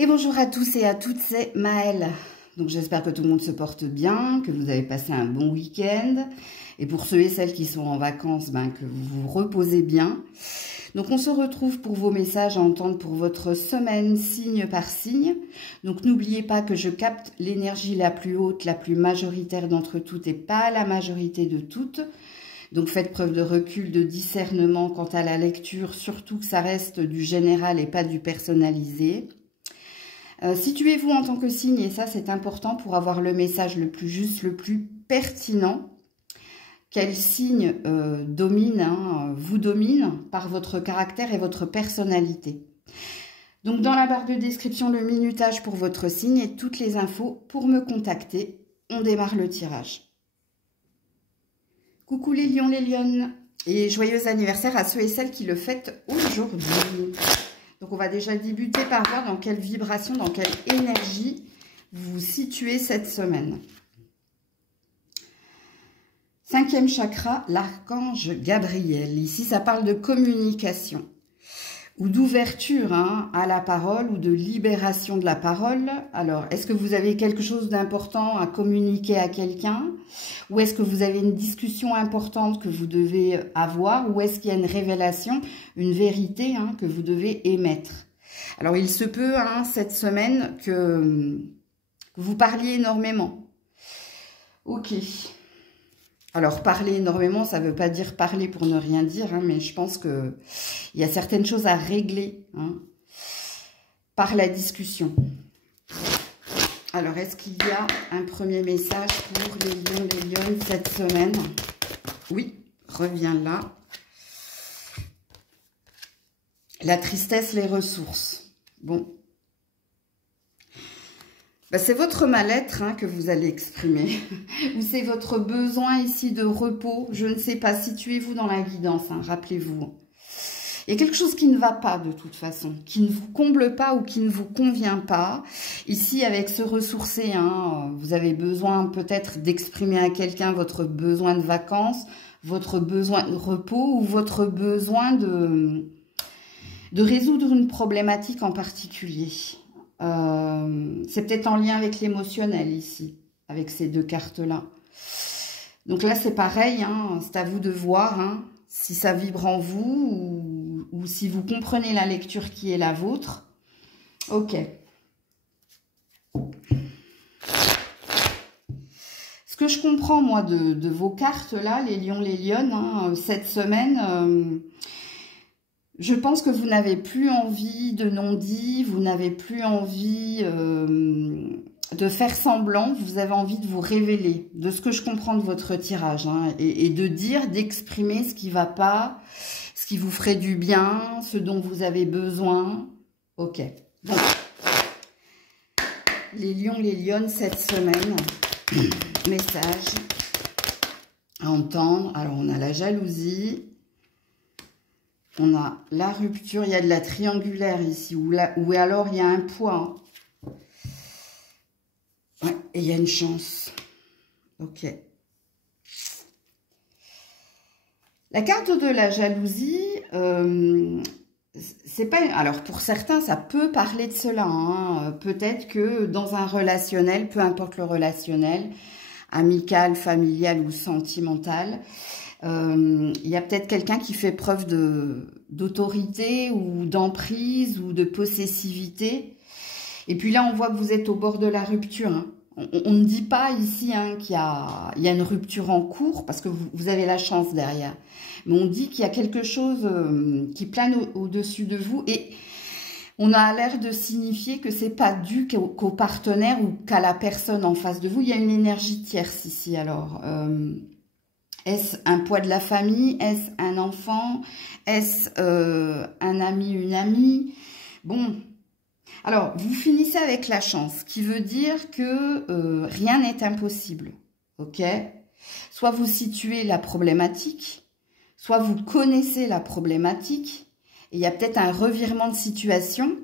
Et bonjour à tous et à toutes, c'est Maëlle. Donc j'espère que tout le monde se porte bien, que vous avez passé un bon week-end. Et pour ceux et celles qui sont en vacances, que vous vous reposez bien. Donc on se retrouve pour vos messages à entendre pour votre semaine, signe par signe. Donc n'oubliez pas que je capte l'énergie la plus haute, la plus majoritaire d'entre toutes et pas la majorité de toutes. Donc faites preuve de recul, de discernement quant à la lecture, surtout que ça reste du général et pas du personnalisé. Situez-vous en tant que signe, et ça c'est important pour avoir le message le plus juste, le plus pertinent. Quel signe vous domine par votre caractère et votre personnalité. Donc dans la barre de description, le minutage pour votre signe et toutes les infos pour me contacter. On démarre le tirage. Coucou les lions, les lionnes, et joyeux anniversaire à ceux et celles qui le fêtent aujourd'hui. Donc on va déjà débuter par voir dans quelle vibration, dans quelle énergie vous vous situez cette semaine. 5e chakra, l'archange Gabriel. Ici, ça parle de communication ou d'ouverture à la parole ou de libération de la parole. Alors, est-ce que vous avez quelque chose d'important à communiquer à quelqu'un? Ou est-ce que vous avez une discussion importante que vous devez avoir? Ou est-ce qu'il y a une révélation, une vérité que vous devez émettre? Alors, il se peut cette semaine que vous parliez énormément. Ok. Alors, parler énormément, ça ne veut pas dire parler pour ne rien dire, mais je pense qu'il y a certaines choses à régler par la discussion. Alors, est-ce qu'il y a un premier message pour les lions, les lionnes cette semaine? Oui, reviens là. La tristesse, les ressources. Bon. C'est votre mal-être que vous allez exprimer. Ou c'est votre besoin ici de repos. Je ne sais pas, situez-vous dans la guidance, rappelez-vous. Il y a quelque chose qui ne va pas de toute façon, qui ne vous comble pas ou qui ne vous convient pas. Ici, avec ce ressourcer, vous avez besoin peut-être d'exprimer à quelqu'un votre besoin de vacances, votre besoin de repos ou votre besoin de résoudre une problématique en particulier. C'est peut-être en lien avec l'émotionnel ici, avec ces deux cartes-là. Donc là, c'est pareil, c'est à vous de voir si ça vibre en vous ou si vous comprenez la lecture qui est la vôtre. Ok. Ce que je comprends, moi, de vos cartes-là, les lions, les lionnes, cette semaine... je pense que vous n'avez plus envie de non-dit, vous n'avez plus envie de faire semblant, vous avez envie de vous révéler, de ce que je comprends de votre tirage, et de dire, d'exprimer ce qui ne va pas, ce qui vous ferait du bien, ce dont vous avez besoin. Ok. Bon. Les lions, les lionnes, cette semaine, message à entendre. Alors, on a la jalousie. On a la rupture, il y a de la triangulaire ici, ou alors il y a un poids. Ouais, et il y a une chance. Ok. La carte de la jalousie, c'est pas... Alors pour certains, ça peut parler de cela. Peut-être que dans un relationnel, peu importe le relationnel, amical, familial ou sentimental, il y a peut-être quelqu'un qui fait preuve d'autorité ou d'emprise ou de possessivité. Et puis là, on voit que vous êtes au bord de la rupture. On ne dit pas ici qu'il y a une rupture en cours parce que vous avez la chance derrière. Mais on dit qu'il y a quelque chose qui plane au-dessus de vous. Et on a l'air de signifier que c'est pas dû qu'au partenaire ou qu'à la personne en face de vous. Il y a une énergie tierce ici alors. Est-ce un poids de la famille? Est-ce un enfant? Est-ce un ami, une amie? Bon, alors, vous finissez avec la chance, qui veut dire que rien n'est impossible, ok? Soit vous situez la problématique, soit vous connaissez la problématique, et il y a peut-être un revirement de situation,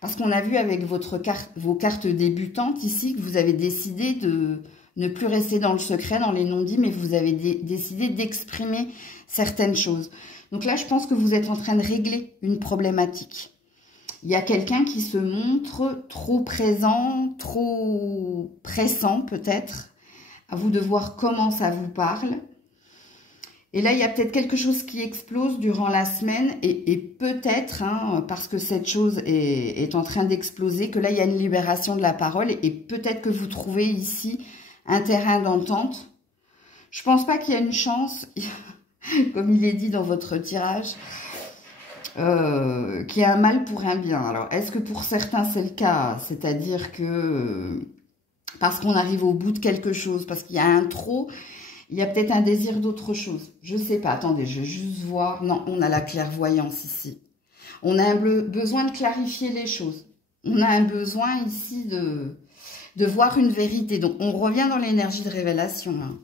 parce qu'on a vu avec vos cartes débutantes ici que vous avez décidé de... ne plus rester dans le secret, dans les non-dits, mais vous avez décidé d'exprimer certaines choses. Donc là, je pense que vous êtes en train de régler une problématique. il y a quelqu'un qui se montre trop présent, trop pressant peut-être. À vous de voir comment ça vous parle. Et là, il y a peut-être quelque chose qui explose durant la semaine et peut-être, hein, parce que cette chose est en train d'exploser, que là, il y a une libération de la parole et peut-être que vous trouvez ici un terrain d'entente. Je pense pas qu'il y a une chance, comme il est dit dans votre tirage, qu'il y a un mal pour un bien. Alors, est-ce que pour certains, c'est le cas? C'est-à-dire que parce qu'on arrive au bout de quelque chose, parce qu'il y a un trop... Il y a peut-être un désir d'autre chose. Je ne sais pas. Attendez, je vais juste voir. Non, on a la clairvoyance ici. On a un besoin de clarifier les choses. On a un besoin ici de voir une vérité. Donc, on revient dans l'énergie de révélation. Hein.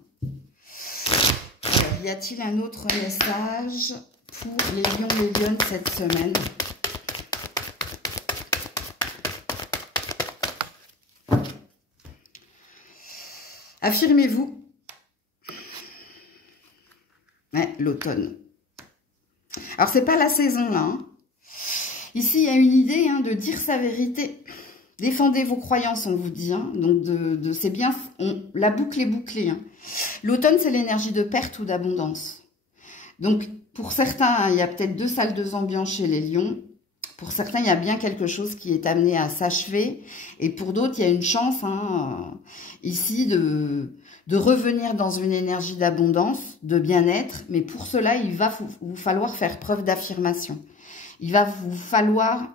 Alors, y a-t-il un autre message pour les lions, les lionnes cette semaine? Affirmez-vous. Ouais, l'automne. Alors, c'est pas la saison, là. Hein. Ici, il y a une idée hein, de dire sa vérité. Défendez vos croyances, on vous dit. Hein. Donc, c'est bien, la boucle est bouclée. Hein. L'automne, c'est l'énergie de perte ou d'abondance. Donc, pour certains, hein, il y a peut-être 2 salles de ambiance chez les lions. Pour certains, il y a bien quelque chose qui est amené à s'achever. Et pour d'autres, il y a une chance hein, ici de revenir dans une énergie d'abondance, de bien-être. Mais pour cela, il va vous falloir faire preuve d'affirmation. Il va vous falloir...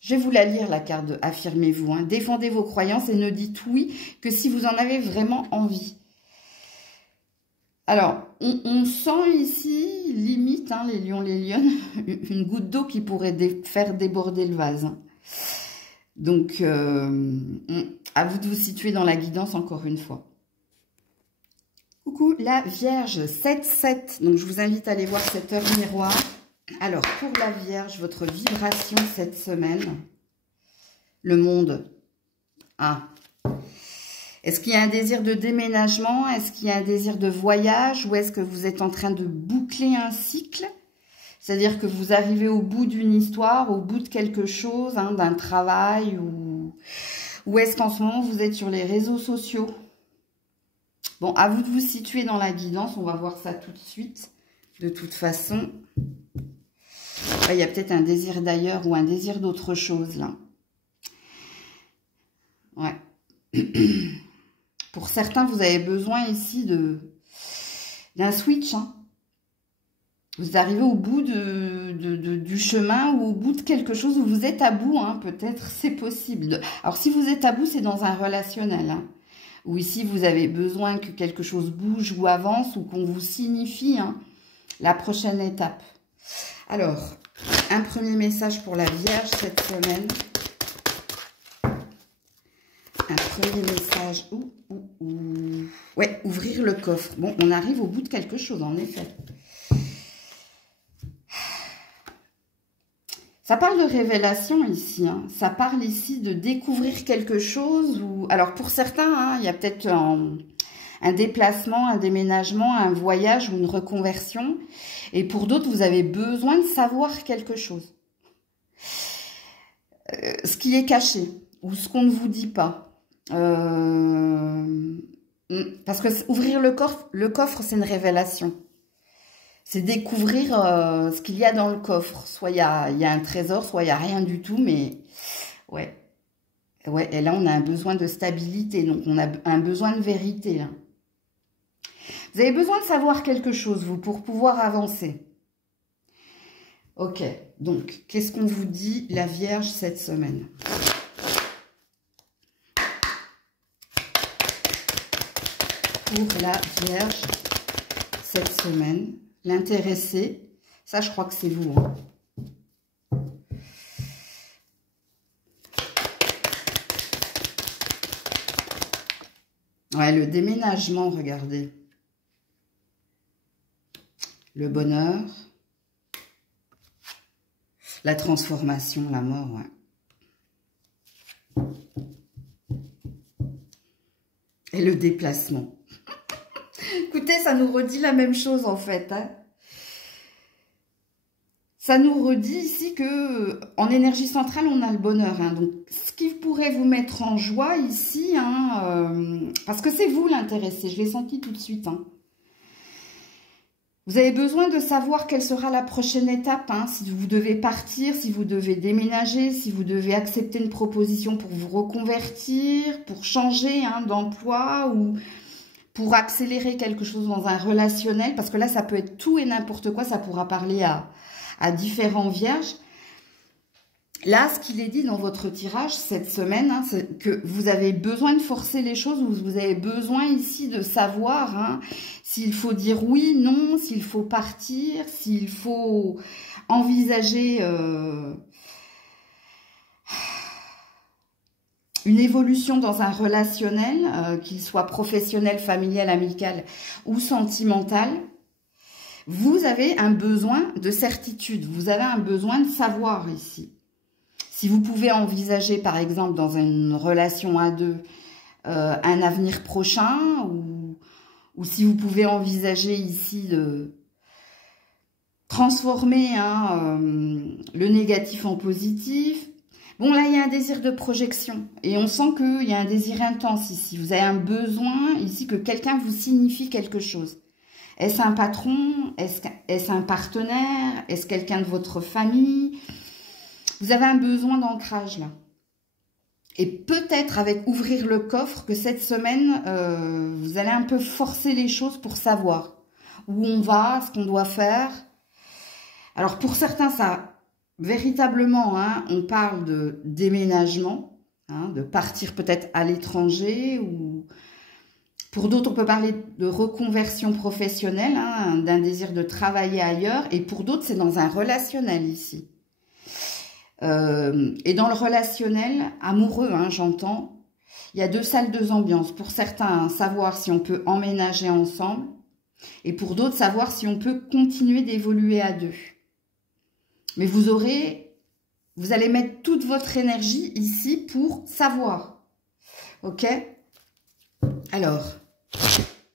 Je vais vous la lire, la carte de affirmez-vous. Hein. Défendez vos croyances et ne dites oui que si vous en avez vraiment envie. Alors, on sent ici, limite, hein, les lions, les lionnes, une goutte d'eau qui pourrait faire déborder le vase. Hein. Donc, à vous de vous situer dans la guidance encore une fois. Coucou la Vierge, 7-7. Donc, je vous invite à aller voir cette heure miroir. Alors, pour la Vierge, votre vibration cette semaine, le monde. Ah. Est-ce qu'il y a un désir de déménagement? Est-ce qu'il y a un désir de voyage? Ou est-ce que vous êtes en train de boucler un cycle? C'est-à-dire que vous arrivez au bout d'une histoire, au bout de quelque chose, hein, d'un travail, ou est-ce qu'en ce moment, vous êtes sur les réseaux sociaux? Bon, à vous de vous situer dans la guidance, on va voir ça tout de suite. De toute façon, il y a peut-être un désir d'ailleurs ou un désir d'autre chose, là. Ouais. Pour certains, vous avez besoin ici d'un switch. Hein. Vous arrivez au bout du chemin ou au bout de quelque chose où vous êtes à bout. Hein, peut-être, c'est possible. Alors, si vous êtes à bout, c'est dans un relationnel. Hein, ou ici, vous avez besoin que quelque chose bouge ou avance ou qu'on vous signifie hein, la prochaine étape. Alors, un premier message pour la Vierge cette semaine. Un premier message. Ouais, ouvrir le coffre. Bon, on arrive au bout de quelque chose, en effet. Ça parle de révélation ici. Hein. Ça parle ici de découvrir quelque chose. Alors, pour certains, hein, il y a peut-être un déplacement, un déménagement, un voyage ou une reconversion. Et pour d'autres, vous avez besoin de savoir quelque chose. Ce qui est caché ou ce qu'on ne vous dit pas. Parce que ouvrir le coffre, c'est une révélation. C'est découvrir ce qu'il y a dans le coffre. Soit il y a un trésor, soit il n'y a rien du tout, mais ouais. Ouais, et là, on a un besoin de stabilité, donc on a un besoin de vérité. Là. Vous avez besoin de savoir quelque chose, vous, pour pouvoir avancer. Ok, donc, qu'est-ce qu'on vous dit, la Vierge, cette semaine ? Pour la Vierge, cette semaine, l'intéressé, ça, je crois que c'est vous. Hein. Ouais, le déménagement, regardez. Le bonheur. La transformation, la mort, ouais. Et le déplacement. Écoutez, ça nous redit la même chose, en fait. Hein. ça nous redit ici que en énergie centrale, on a le bonheur. Hein. Donc, ce qui pourrait vous mettre en joie ici, hein, parce que c'est vous l'intéressé, je l'ai senti tout de suite. Hein. Vous avez besoin de savoir quelle sera la prochaine étape, hein, si vous devez partir, si vous devez déménager, si vous devez accepter une proposition pour vous reconvertir, pour changer hein, d'emploi ou pour accélérer quelque chose dans un relationnel, parce que là, ça peut être tout et n'importe quoi, ça pourra parler à différents vierges. Là, ce qu'il est dit dans votre tirage cette semaine, hein, c'est que vous avez besoin de forcer les choses, vous avez besoin ici de savoir hein, s'il faut dire oui, non, s'il faut partir, s'il faut envisager une évolution dans un relationnel, qu'il soit professionnel, familial, amical ou sentimental. Vous avez un besoin de certitude, vous avez un besoin de savoir ici. Si vous pouvez envisager, par exemple, dans une relation à deux, un avenir prochain, ou si vous pouvez envisager ici de transformer hein, le négatif en positif. Bon, là, il y a un désir de projection, et on sent qu'il y a un désir intense ici. Vous avez un besoin ici que quelqu'un vous signifie quelque chose. Est-ce un patron? Est-ce un partenaire? Est-ce quelqu'un de votre famille? Vous avez un besoin d'ancrage là. Et peut-être avec ouvrir le coffre que cette semaine, vous allez un peu forcer les choses pour savoir où on va, ce qu'on doit faire. Alors pour certains, ça, véritablement, hein, on parle de déménagement, hein, de partir peut-être à l'étranger. Ou pour d'autres, on peut parler de reconversion professionnelle, hein, d'un désir de travailler ailleurs. Et pour d'autres, c'est dans un relationnel ici. Et dans le relationnel, amoureux, hein, j'entends, il y a deux salles, deux ambiances. Pour certains, hein, savoir si on peut emménager ensemble. Et pour d'autres, savoir si on peut continuer d'évoluer à deux. Mais vous allez mettre toute votre énergie ici pour savoir. Ok? Alors,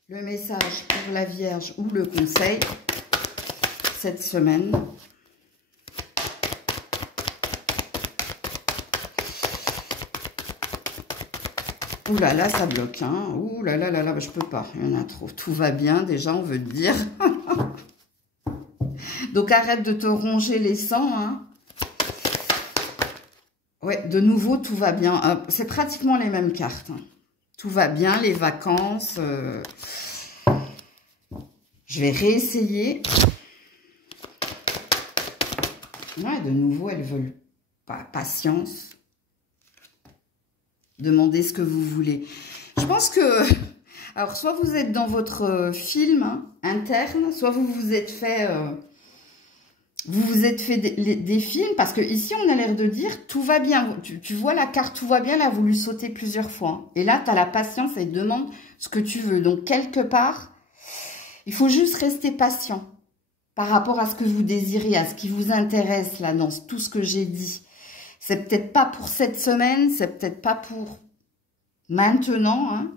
le message pour la Vierge ou le conseil cette semaine. Ouh là là, ça bloque, hein. Ouh là là là là, je peux pas, il y en a trop. Tout va bien, déjà, on veut te dire. Donc, arrête de te ronger les sangs, hein. Ouais, de nouveau, tout va bien. C'est pratiquement les mêmes cartes. Hein. Tout va bien, les vacances. Je vais réessayer. Ouais, de nouveau, elles veulent pas patience. Demandez ce que vous voulez. Je pense que... Alors, soit vous êtes dans votre film hein, interne, soit vous vous êtes fait... des films, parce que ici, on a l'air de dire, tout va bien. Tu vois la carte, tout va bien, elle a voulu sauter plusieurs fois. Hein. Et là, tu as la patience et demande ce que tu veux. Donc, quelque part, il faut juste rester patient par rapport à ce que vous désirez, à ce qui vous intéresse, là, dans tout ce que j'ai dit. C'est peut-être pas pour cette semaine, c'est peut-être pas pour maintenant, hein.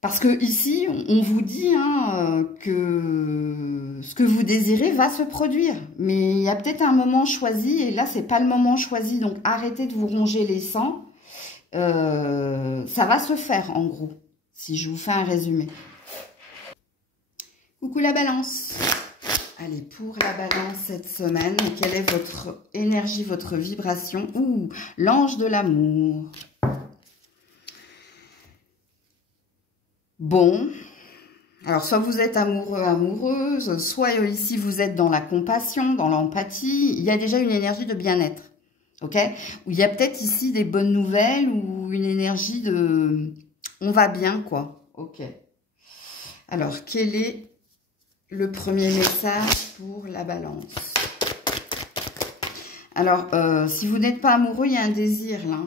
Parce que ici, on vous dit hein, que ce que vous désirez va se produire. Mais il y a peut-être un moment choisi, et là, c'est pas le moment choisi. Donc, arrêtez de vous ronger les sangs. Ça va se faire, en gros, si je vous fais un résumé. Coucou la Balance. Allez, pour la Balance cette semaine, quelle est votre énergie, votre vibration? Ouh, l'ange de l'amour. Bon, alors soit vous êtes amoureux, amoureuse, soit ici vous êtes dans la compassion, dans l'empathie. Il y a déjà une énergie de bien-être, ok? Ou il y a peut-être ici des bonnes nouvelles ou une énergie de on va bien, quoi, ok? Alors, quel est le premier message pour la Balance? Alors, si vous n'êtes pas amoureux, il y a un désir, là.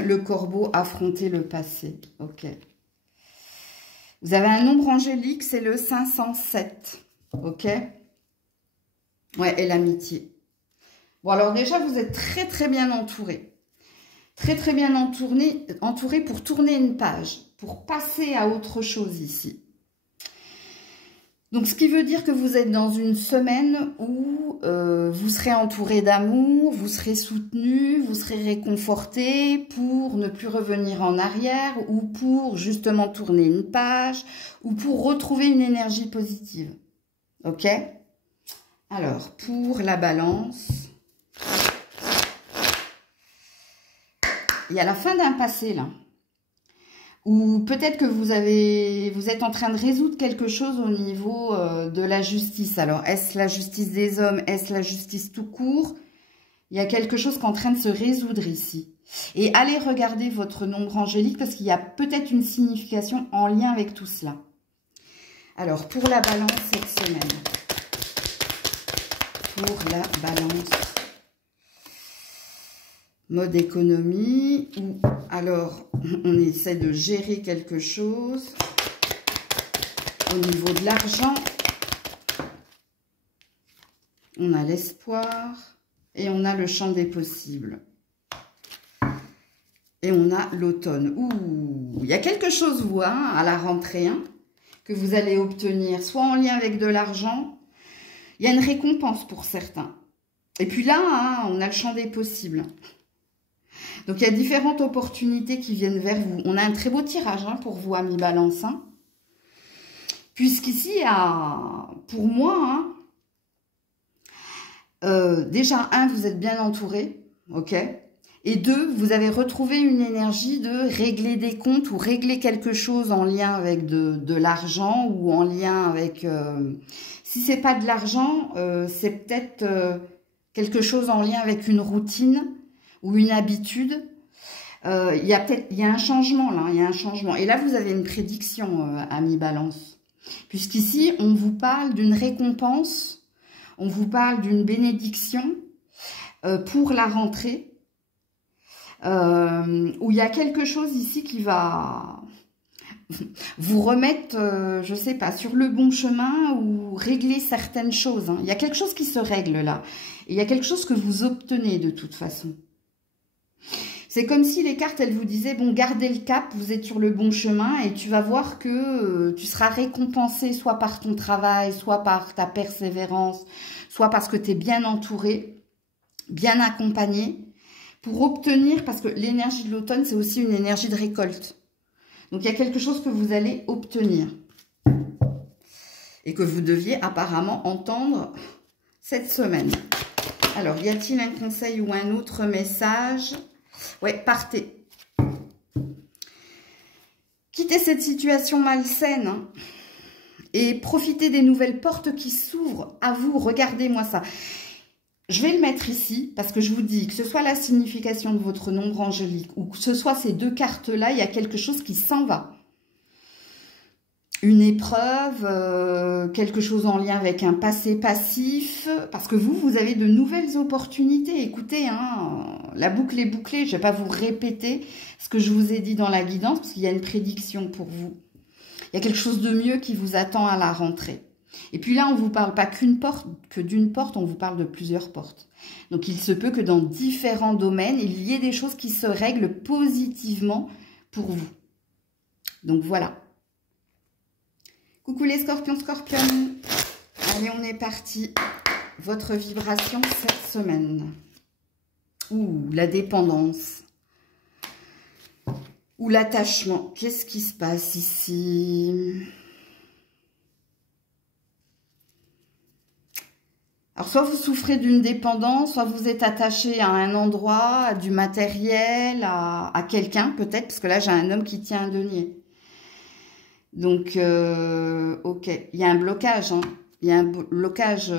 Le corbeau, affronter le passé. Ok. Vous avez un nombre angélique, c'est le 507. Ok. Ouais, et l'amitié. Bon, alors déjà, vous êtes très, très bien entouré. Très, très bien entouré pour tourner une page. Pour passer à autre chose ici. Donc, ce qui veut dire que vous êtes dans une semaine où vous serez entouré d'amour, vous serez soutenu, vous serez réconforté pour ne plus revenir en arrière ou pour justement tourner une page ou pour retrouver une énergie positive. Ok? Alors, pour la balance, il y a la fin d'un passé là. Ou peut-être que vous êtes en train de résoudre quelque chose au niveau de la justice. Alors, est-ce la justice des hommes? Est-ce la justice tout court? Il y a quelque chose qui est en train de se résoudre ici. Et allez regarder votre nombre angélique parce qu'il y a peut-être une signification en lien avec tout cela. Alors, pour la balance cette semaine. Pour la balance. Mode économie, ou alors on essaie de gérer quelque chose au niveau de l'argent. On a l'espoir et on a le champ des possibles. Et on a l'automne. Ouh, il y a quelque chose, vous, hein, à la rentrée, hein, que vous allez obtenir, soit en lien avec de l'argent. Il y a une récompense pour certains. Et puis là, hein, on a le champ des possibles. Donc, il y a différentes opportunités qui viennent vers vous. On a un très beau tirage hein, pour vous, amis Balance. Hein. Puisqu'ici, pour moi, hein, déjà, vous êtes bien entouré, ok? Et 2, vous avez retrouvé une énergie de régler des comptes ou régler quelque chose en lien avec de l'argent ou en lien avec... si c'est pas de l'argent, c'est peut-être quelque chose en lien avec une routine ou une habitude. Il y a un changement là, il y a un changement. Et là, vous avez une prédiction, amis Balance. Puisqu'ici, on vous parle d'une récompense, on vous parle d'une bénédiction pour la rentrée. Où il y a quelque chose ici qui va vous remettre, je sais pas, sur le bon chemin ou régler certaines choses. Hein. Il y a quelque chose qui se règle là. Et il y a quelque chose que vous obtenez de toute façon. C'est comme si les cartes, elles vous disaient, bon, gardez le cap, vous êtes sur le bon chemin et tu vas voir que tu seras récompensé soit par ton travail, soit par ta persévérance, soit parce que tu es bien entouré, bien accompagné. Pour obtenir, parce que l'énergie de l'automne, c'est aussi une énergie de récolte. Donc, il y a quelque chose que vous allez obtenir. Et que vous deviez apparemment entendre cette semaine. Alors, y a-t-il un conseil ou un autre message? Ouais, partez. Quittez cette situation malsaine. Hein, et profitez des nouvelles portes qui s'ouvrent à vous. Regardez-moi ça. Je vais le mettre ici parce que je vous dis que ce soit la signification de votre nombre angélique ou que ce soit ces deux cartes-là, il y a quelque chose qui s'en va. Une épreuve, quelque chose en lien avec un passé passif, parce que vous avez de nouvelles opportunités. Écoutez, hein, la boucle est bouclée, je ne vais pas vous répéter ce que je vous ai dit dans la guidance parce qu'il y a une prédiction pour vous. Il y a quelque chose de mieux qui vous attend à la rentrée. Et puis là, on ne vous parle pas d'une porte, on vous parle de plusieurs portes. Donc, il se peut que dans différents domaines, il y ait des choses qui se règlent positivement pour vous. Donc, voilà. Coucou les scorpions, scorpionnes. Allez, on est parti. Votre vibration cette semaine. Ouh, la dépendance. Ou l'attachement. Qu'est-ce qui se passe ici ? Alors, soit vous souffrez d'une dépendance, soit vous êtes attaché à un endroit, à du matériel, à quelqu'un peut-être, parce que là, j'ai un homme qui tient un denier. Donc, ok, il y a un blocage, hein. Il y a un blocage,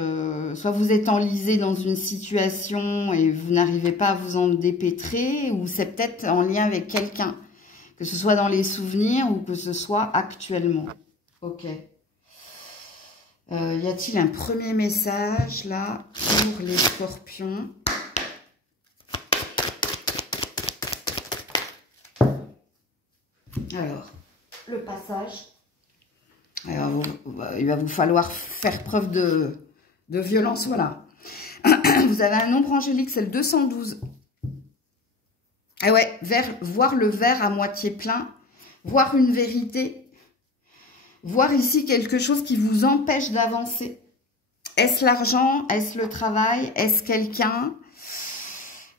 soit vous êtes enlisé dans une situation et vous n'arrivez pas à vous en dépêtrer, ou c'est peut-être en lien avec quelqu'un, que ce soit dans les souvenirs ou que ce soit actuellement. Ok. Y a-t-il un premier message là pour les scorpions? Alors, le passage. Alors, il va vous falloir faire preuve de violence, voilà. Vous avez un nombre angélique, c'est le 212. Ah ouais, voir le verre à moitié plein, voir une vérité. voir ici quelque chose qui vous empêche d'avancer. Est-ce l'argent? Est-ce le travail? Est-ce quelqu'un?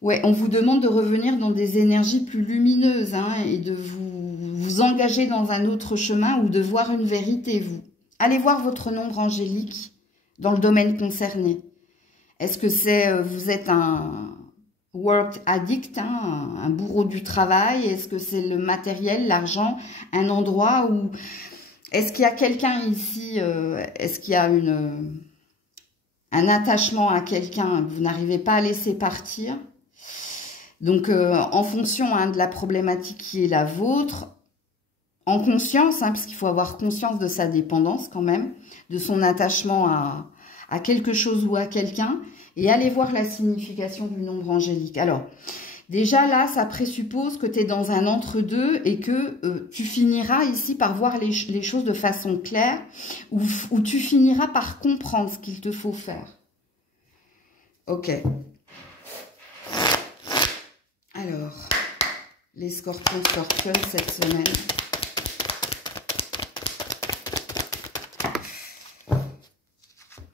Ouais, on vous demande de revenir dans des énergies plus lumineuses hein, et de vous engager dans un autre chemin ou de voir une vérité, vous. Allez voir votre nombre angélique dans le domaine concerné. Est-ce que c'est vous êtes un work addict, hein, un bourreau du travail? Est-ce que c'est le matériel, l'argent, un endroit où... Est-ce qu'il y a quelqu'un ici, est-ce qu'il y a un attachement à quelqu'un que vous n'arrivez pas à laisser partir? Donc, en fonction hein, de la problématique qui est la vôtre, en conscience, hein, parce qu'il faut avoir conscience de sa dépendance quand même, de son attachement à quelque chose ou à quelqu'un, et allez voir la signification du nombre angélique. Alors, déjà là, ça présuppose que tu es dans un entre-deux et que tu finiras ici par voir les choses de façon claire, ou tu finiras par comprendre ce qu'il te faut faire. Ok. Alors, les scorpions, scorpionnes cette semaine.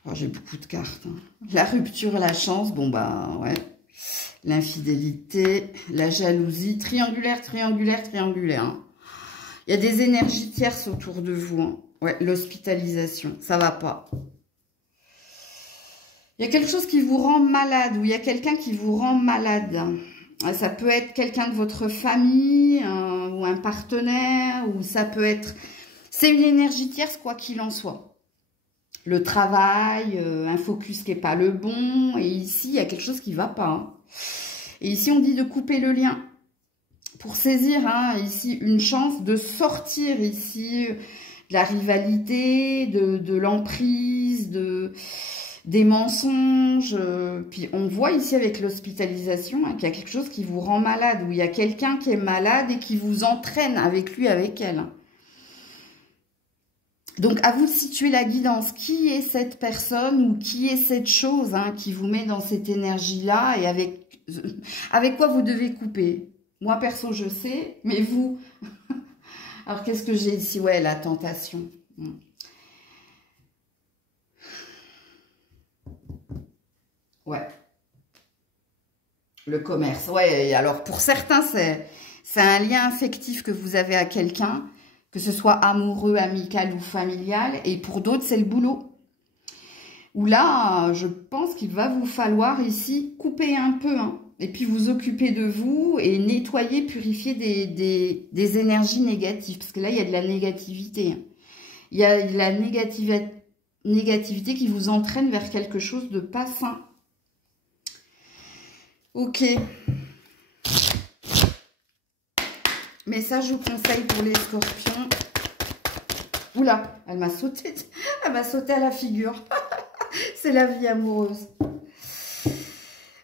Oh, j'ai beaucoup de cartes. Hein. La rupture, la chance, bon bah ouais. L'infidélité, la jalousie, triangulaire, triangulaire, triangulaire. Hein. Il y a des énergies tierces autour de vous. Hein. Ouais, l'hospitalisation, ça va pas. Il y a quelque chose qui vous rend malade ou il y a quelqu'un qui vous rend malade. Ça peut être quelqu'un de votre famille ou un partenaire ou ça peut être... C'est une énergie tierce quoi qu'il en soit. Le travail, un focus qui n'est pas le bon. Et ici, il y a quelque chose qui ne va pas. Hein. Et ici, on dit de couper le lien. Pour saisir hein, ici une chance de sortir ici de la rivalité, de l'emprise, des mensonges. Puis on voit ici avec l'hospitalisation hein, qu'il y a quelque chose qui vous rend malade. Ou il y a quelqu'un qui est malade et qui vous entraîne avec lui, avec elle. Donc, à vous de situer la guidance. Qui est cette personne ou qui est cette chose hein, qui vous met dans cette énergie-là et avec quoi vous devez couper? Moi, perso, je sais, mais vous... Alors, qu'est-ce que j'ai ici? Ouais, la tentation. Ouais. Le commerce. Ouais, alors, pour certains, c'est un lien affectif que vous avez à quelqu'un, que ce soit amoureux, amical ou familial. Et pour d'autres, c'est le boulot. Où là, je pense qu'il va vous falloir ici couper un peu. Hein, et puis vous occuper de vous et nettoyer, purifier des énergies négatives. Parce que là, il y a de la négativité. Hein. Il y a de la négativité qui vous entraîne vers quelque chose de pas sain. Ok. Message ou conseil pour les scorpions. Oula, elle m'a sauté à la figure. C'est la vie amoureuse.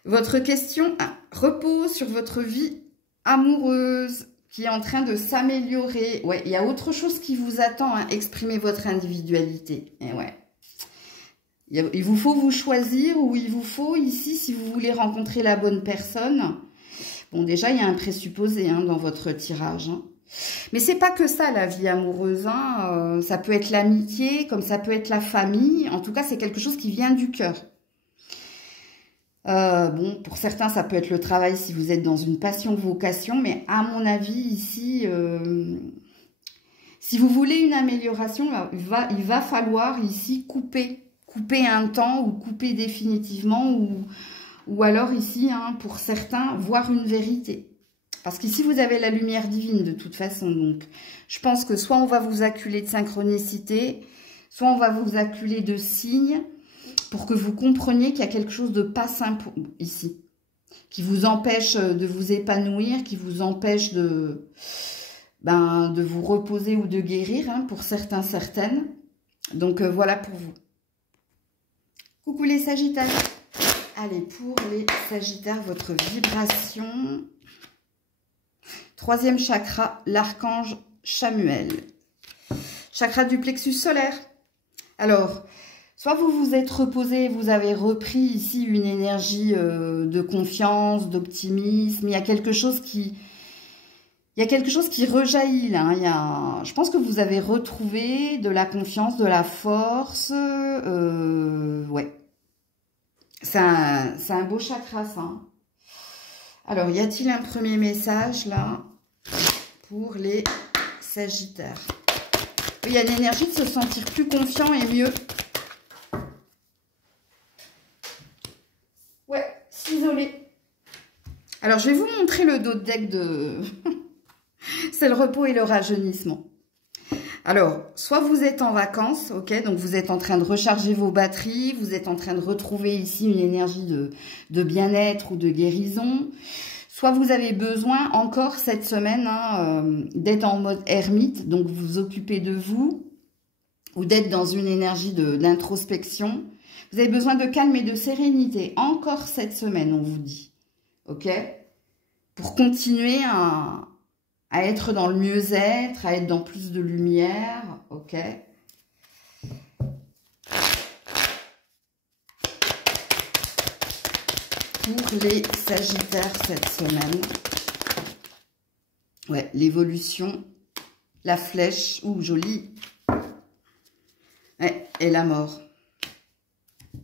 Votre question repose sur votre vie amoureuse qui est en train de s'améliorer. Ouais, il y a autre chose qui vous attend. Hein, exprimer votre individualité. Et ouais. Il vous faut vous choisir ou il vous faut ici, si vous voulez rencontrer la bonne personne... Bon, déjà, il y a un présupposé hein, dans votre tirage. Hein. Mais c'est pas que ça, la vie amoureuse. Hein. Ça peut être l'amitié, comme ça peut être la famille. En tout cas, c'est quelque chose qui vient du cœur. Bon, pour certains, ça peut être le travail si vous êtes dans une passion-vocation. Mais à mon avis, ici, si vous voulez une amélioration, il va falloir ici couper un temps ou couper définitivement ou alors ici, hein, pour certains, voir une vérité. Parce qu'ici, vous avez la lumière divine de toute façon. Donc, je pense que soit on va vous acculer de synchronicité, soit on va vous acculer de signes pour que vous compreniez qu'il y a quelque chose de pas simple ici. Qui vous empêche de vous épanouir, qui vous empêche de vous reposer ou de guérir, hein, pour certains, certaines. Donc, voilà pour vous. Coucou les Sagittaires. Allez, pour les Sagittaires, votre vibration. 3e chakra, l'archange Chamuel. Chakra du plexus solaire. Alors, soit vous vous êtes reposé, vous avez repris ici une énergie de confiance, d'optimisme. Il y a quelque chose qui il y a quelque chose qui rejaillit là. Je pense que vous avez retrouvé de la confiance, de la force. Ouais. C'est un beau chakra, ça. Alors, y a-t-il un premier message là pour les Sagittaires? Il y a l'énergie de se sentir plus confiant et mieux. Ouais, s'isoler. Alors, je vais vous montrer le dos de deck de... C'est le repos et le rajeunissement. Alors, soit vous êtes en vacances, ok, donc vous êtes en train de recharger vos batteries, vous êtes en train de retrouver ici une énergie de bien-être ou de guérison. Soit vous avez besoin encore cette semaine d'être en mode ermite, donc vous vous occupez de vous, ou d'être dans une énergie d'introspection. Vous avez besoin de calme et de sérénité, encore cette semaine, on vous dit, ok, pour continuer à être dans le mieux-être, à être dans plus de lumière, ok. Pour les Sagittaires cette semaine, ouais, l'évolution, la flèche, ouh, joli, ouais, et la mort.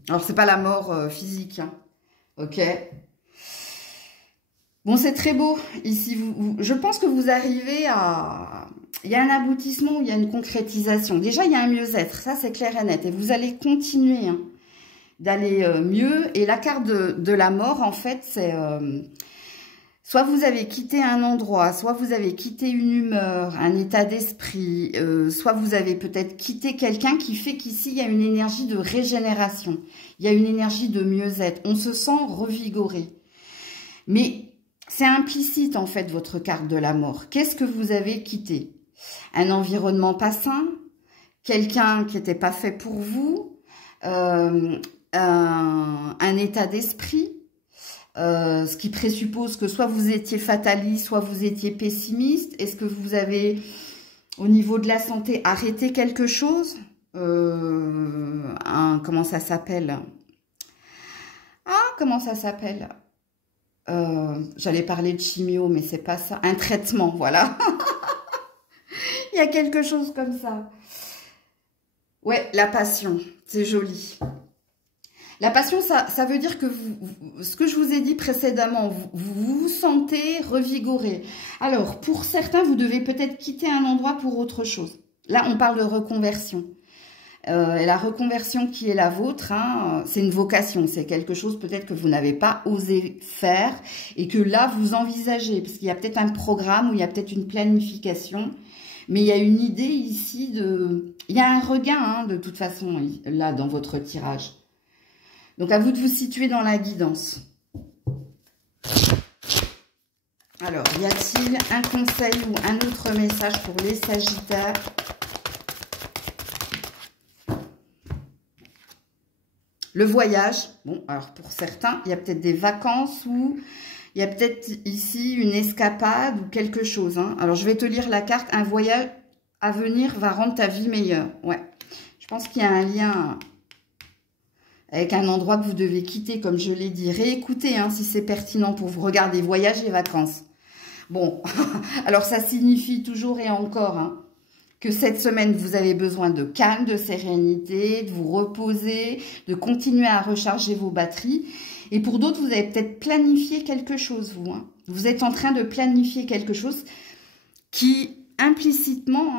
Alors, c'est pas la mort physique, hein, ok. Bon, c'est très beau. Ici, je pense que vous arrivez à... Il y a un aboutissement, il y a une concrétisation. Déjà, il y a un mieux-être. Ça, c'est clair et net. Et vous allez continuer d'aller mieux. Et la carte de la mort, en fait, c'est... soit vous avez quitté un endroit, soit vous avez quitté une humeur, un état d'esprit, soit vous avez peut-être quitté quelqu'un qui fait qu'ici, il y a une énergie de régénération. Il y a une énergie de mieux-être. On se sent revigoré. Mais... c'est implicite, en fait, votre carte de la mort. Qu'est-ce que vous avez quitté? Un environnement pas sain, quelqu'un qui n'était pas fait pour vous, un état d'esprit, ce qui présuppose que soit vous étiez fataliste, soit vous étiez pessimiste. Est-ce que vous avez, au niveau de la santé, arrêté quelque chose? Comment ça s'appelle? Ah, comment ça s'appelle? J'allais parler de chimio, mais c'est pas ça. Un traitement, voilà. Il y a quelque chose comme ça. Ouais, la passion, c'est joli. La passion, ça veut dire que ce que je vous ai dit précédemment, vous vous sentez revigoré. Alors, pour certains, vous devez peut-être quitter un endroit pour autre chose. Là, on parle de reconversion. Et la reconversion qui est la vôtre, c'est une vocation, c'est quelque chose peut-être que vous n'avez pas osé faire et que là vous envisagez, parce qu'il y a peut-être un programme ou il y a peut-être une planification, mais il y a une idée ici il y a un regain de toute façon là dans votre tirage. Donc à vous de vous situer dans la guidance. Alors, y a-t-il un conseil ou un autre message pour les Sagittaires ? Le voyage, bon, alors pour certains, il y a peut-être des vacances ou il y a peut-être ici une escapade ou quelque chose. Alors, je vais te lire la carte. Un voyage à venir va rendre ta vie meilleure. Ouais, je pense qu'il y a un lien avec un endroit que vous devez quitter, comme je l'ai dit. Réécoutez si c'est pertinent pour vous. Regardez, voyage et vacances. Bon, alors ça signifie toujours et encore que cette semaine, vous avez besoin de calme, de sérénité, de vous reposer, de continuer à recharger vos batteries. Et pour d'autres, vous avez peut-être planifié quelque chose, vous. Vous êtes en train de planifier quelque chose qui, implicitement,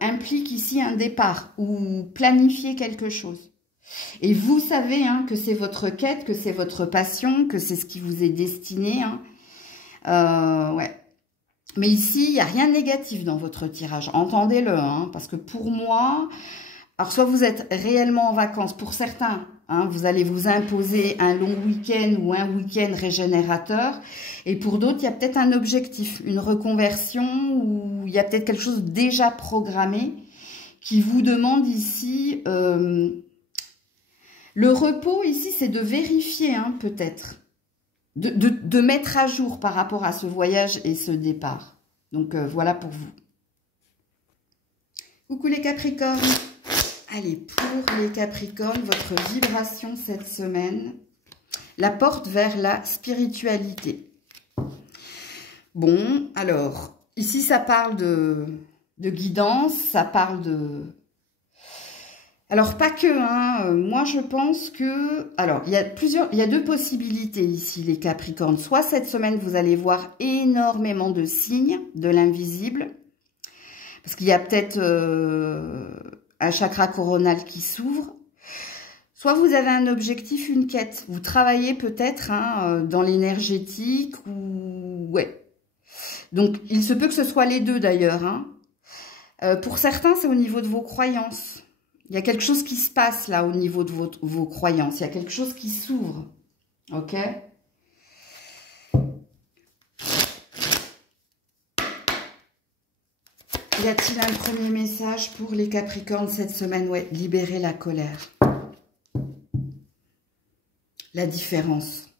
implique ici un départ ou planifier quelque chose. Et vous savez que c'est votre quête, que c'est votre passion, que c'est ce qui vous est destiné. Ouais. Mais ici, il n'y a rien de négatif dans votre tirage. Entendez-le, parce que pour moi, alors soit vous êtes réellement en vacances, pour certains, vous allez vous imposer un long week-end ou un week-end régénérateur. Et pour d'autres, il y a peut-être un objectif, une reconversion, ou il y a peut-être quelque chose déjà programmé qui vous demande ici... le repos ici, c'est de vérifier peut-être. De mettre à jour par rapport à ce voyage et ce départ. Donc, voilà pour vous. Coucou les Capricornes. Allez, pour les Capricornes, votre vibration cette semaine, la porte vers la spiritualité. Bon, alors, ici, ça parle de guidance, ça parle de... Alors, pas que, hein. Moi, je pense que... Alors, il y a deux possibilités ici, les Capricornes. Soit cette semaine, vous allez voir énormément de signes de l'invisible. Parce qu'il y a peut-être un chakra coronal qui s'ouvre. Soit vous avez un objectif, une quête. Vous travaillez peut-être dans l'énergétique ou... Ouais. Donc, il se peut que ce soit les deux d'ailleurs. Pour certains, c'est au niveau de vos croyances. Il y a quelque chose qui se passe là au niveau de vos croyances. Il y a quelque chose qui s'ouvre. Ok ? Y a-t-il un premier message pour les Capricornes cette semaine? Ouais, libérer la colère. La différence.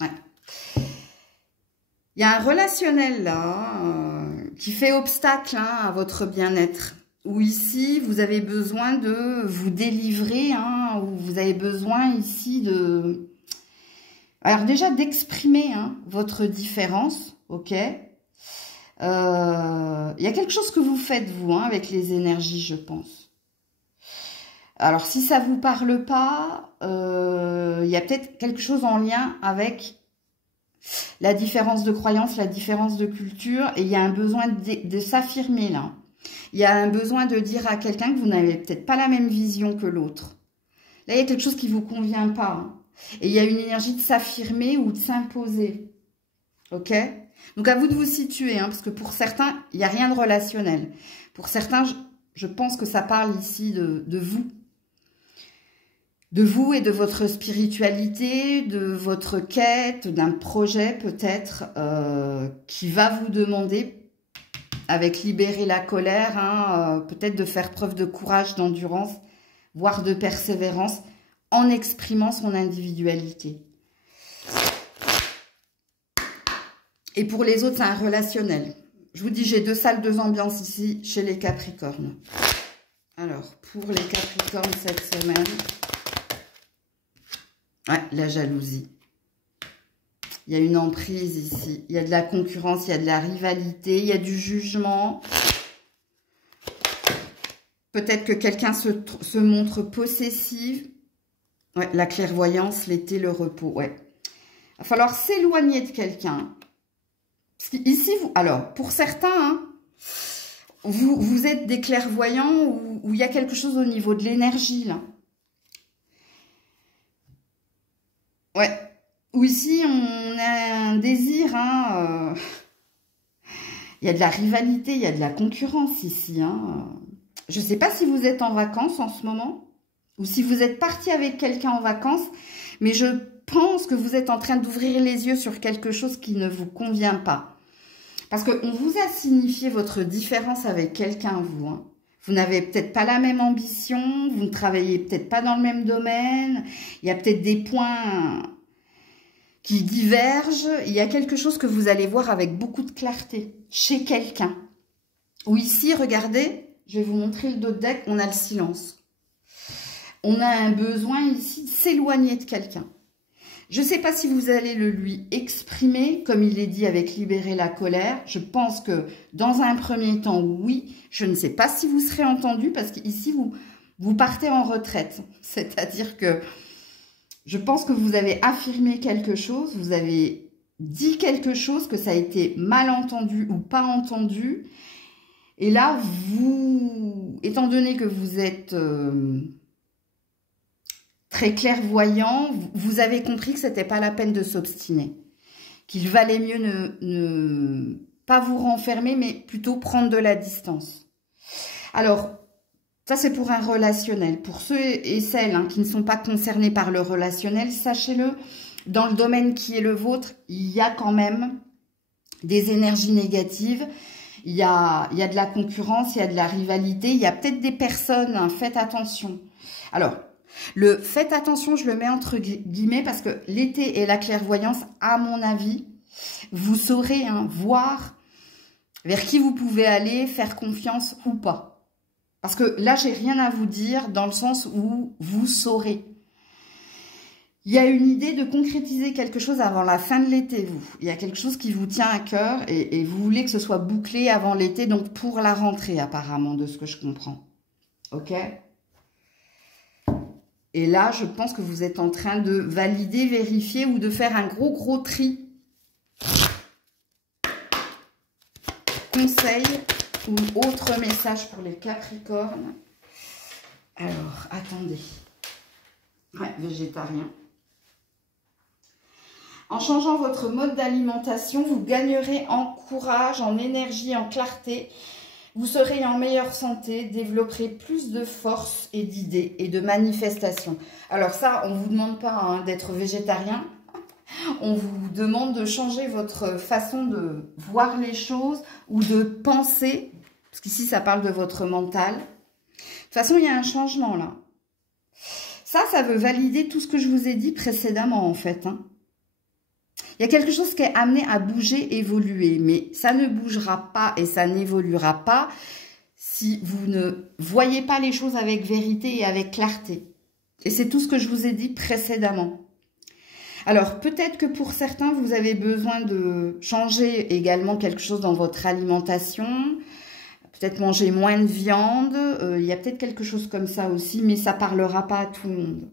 Ouais. Il y a un relationnel là qui fait obstacle à votre bien-être. Où ici, vous avez besoin de vous délivrer, où vous avez besoin ici de... Alors déjà, d'exprimer votre différence, ok. Il y a quelque chose que vous faites, vous, avec les énergies, je pense. Alors, si ça ne vous parle pas, il y a peut-être quelque chose en lien avec la différence de croyance, la différence de culture, et il y a un besoin de s'affirmer, là. Il y a un besoin de dire à quelqu'un que vous n'avez peut-être pas la même vision que l'autre. Là, il y a quelque chose qui ne vous convient pas. Et il y a une énergie de s'affirmer ou de s'imposer. Ok? Donc, à vous de vous situer, parce que pour certains, il n'y a rien de relationnel. Pour certains, je pense que ça parle ici de vous. De vous et de votre spiritualité, de votre quête, d'un projet peut-être qui va vous demander... avec libérer la colère, peut-être de faire preuve de courage, d'endurance, voire de persévérance, en exprimant son individualité. Et pour les autres, c'est un relationnel. Je vous dis, j'ai 2 salles, 2 ambiances ici, chez les Capricornes. Alors, pour les Capricornes cette semaine, ouais, la jalousie. Il y a une emprise ici, il y a de la concurrence, il y a de la rivalité, il y a du jugement. Peut-être que quelqu'un se montre possessif. Ouais, la clairvoyance, l'été, le repos, ouais. Il va falloir s'éloigner de quelqu'un. Ici, alors, pour certains, vous êtes des clairvoyants où il y a quelque chose au niveau de l'énergie, là. Ouais. Où ici, on a un désir, il y a de la rivalité, il y a de la concurrence ici. Je ne sais pas si vous êtes en vacances en ce moment, ou si vous êtes parti avec quelqu'un en vacances, mais je pense que vous êtes en train d'ouvrir les yeux sur quelque chose qui ne vous convient pas. Parce qu'on vous a signifié votre différence avec quelqu'un, vous. Vous n'avez peut-être pas la même ambition, vous ne travaillez peut-être pas dans le même domaine, il y a peut-être des points... qui divergent, il y a quelque chose que vous allez voir avec beaucoup de clarté chez quelqu'un. Ou ici, regardez, je vais vous montrer le dos de deck, on a le silence. On a un besoin ici de s'éloigner de quelqu'un. Je ne sais pas si vous allez le lui exprimer, comme il est dit avec libérer la colère. Je pense que dans un premier temps, oui. Je ne sais pas si vous serez entendu, parce qu'ici, vous partez en retraite. C'est-à-dire que je pense que vous avez affirmé quelque chose, vous avez dit quelque chose, que ça a été mal entendu ou pas entendu. Et là, vous, étant donné que vous êtes très clairvoyant, vous avez compris que ce n'était pas la peine de s'obstiner. Qu'il valait mieux ne pas vous renfermer, mais plutôt prendre de la distance. Alors... ça, c'est pour un relationnel. Pour ceux et celles qui ne sont pas concernés par le relationnel, sachez-le, dans le domaine qui est le vôtre, il y a quand même des énergies négatives. Il y a de la concurrence, il y a de la rivalité. Il y a peut-être des personnes, faites attention. Alors, le faites attention, je le mets entre guillemets parce que l'été et la clairvoyance, à mon avis, vous saurez voir vers qui vous pouvez aller, faire confiance ou pas. Parce que là, j'ai rien à vous dire dans le sens où vous saurez. Il y a une idée de concrétiser quelque chose avant la fin de l'été, vous. Il y a quelque chose qui vous tient à cœur et vous voulez que ce soit bouclé avant l'été, donc pour la rentrée apparemment, de ce que je comprends. Ok? Et là, je pense que vous êtes en train de valider, vérifier ou de faire un gros tri. Conseil ou autre message pour les Capricornes. Alors, attendez. Ouais, végétarien. En changeant votre mode d'alimentation, vous gagnerez en courage, en énergie, en clarté. Vous serez en meilleure santé, développerez plus de force et d'idées et de manifestations. Alors ça, on ne vous demande pas hein, d'être végétarien. On vous demande de changer votre façon de voir les choses ou de penser. Parce qu'ici, ça parle de votre mental. De toute façon, il y a un changement là. Ça veut valider tout ce que je vous ai dit précédemment en fait. Hein. Il y a quelque chose qui est amené à bouger, évoluer, mais ça ne bougera pas et ça n'évoluera pas si vous ne voyez pas les choses avec vérité et avec clarté. Et c'est tout ce que je vous ai dit précédemment. Alors, peut-être que pour certains, vous avez besoin de changer également quelque chose dans votre alimentation, peut-être manger moins de viande, il y a peut-être quelque chose comme ça aussi, mais ça ne parlera pas à tout le monde.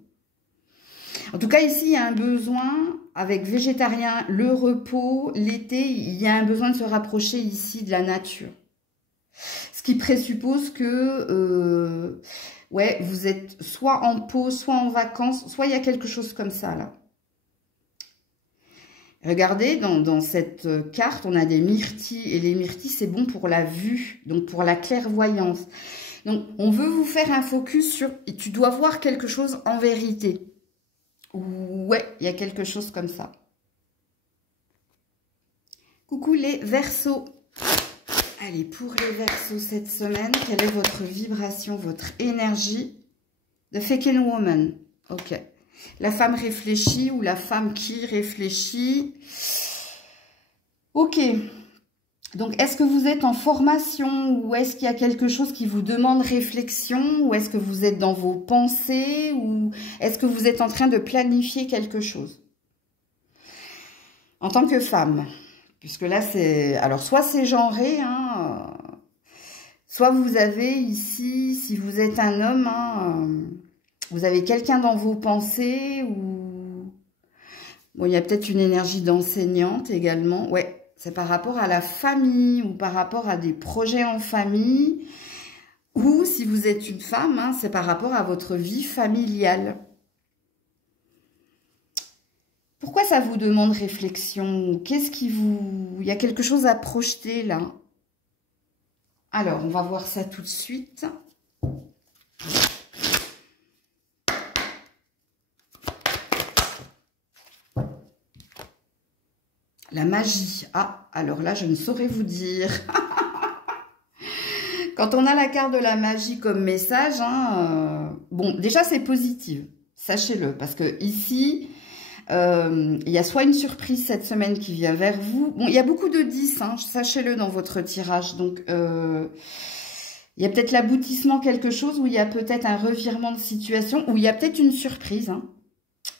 En tout cas, ici, il y a un besoin, avec végétarien, le repos, l'été, il y a un besoin de se rapprocher ici de la nature. Ce qui présuppose que ouais, vous êtes soit en pause, soit en vacances, soit il y a quelque chose comme ça, là. Regardez, dans cette carte, on a des myrtilles, et les myrtilles, c'est bon pour la vue, donc pour la clairvoyance. Donc, on veut vous faire un focus sur, et tu dois voir quelque chose en vérité. Ouais, il y a quelque chose comme ça. Coucou les Verseaux. Allez, pour les Verseaux cette semaine, quelle est votre vibration, votre énergie de Feckin' Woman? Ok. La femme réfléchie ou la femme qui réfléchit. Ok. Donc, est-ce que vous êtes en formation ou est-ce qu'il y a quelque chose qui vous demande réflexion ou est-ce que vous êtes dans vos pensées ou est-ce que vous êtes en train de planifier quelque chose? En tant que femme, puisque là, c'est... Alors, soit c'est genré, hein, soit vous avez ici, si vous êtes un homme, hein, vous avez quelqu'un dans vos pensées ou... Bon, il y a peut-être une énergie d'enseignante également, ouais. C'est par rapport à la famille ou par rapport à des projets en famille. Ou si vous êtes une femme, hein, c'est par rapport à votre vie familiale. Pourquoi ça vous demande réflexion? Qu'est-ce qui vous... Il y a quelque chose à projeter là. Alors, on va voir ça tout de suite. La magie. Ah, alors là, je ne saurais vous dire. Quand on a la carte de la magie comme message, hein, bon, déjà, c'est positif. Sachez-le, parce que ici, il y a soit une surprise cette semaine qui vient vers vous. Bon, il y a beaucoup de 10, hein, sachez-le dans votre tirage. Donc, il y a peut-être l'aboutissement quelque chose, ou il y a peut-être un revirement de situation, ou il y a peut-être une surprise hein,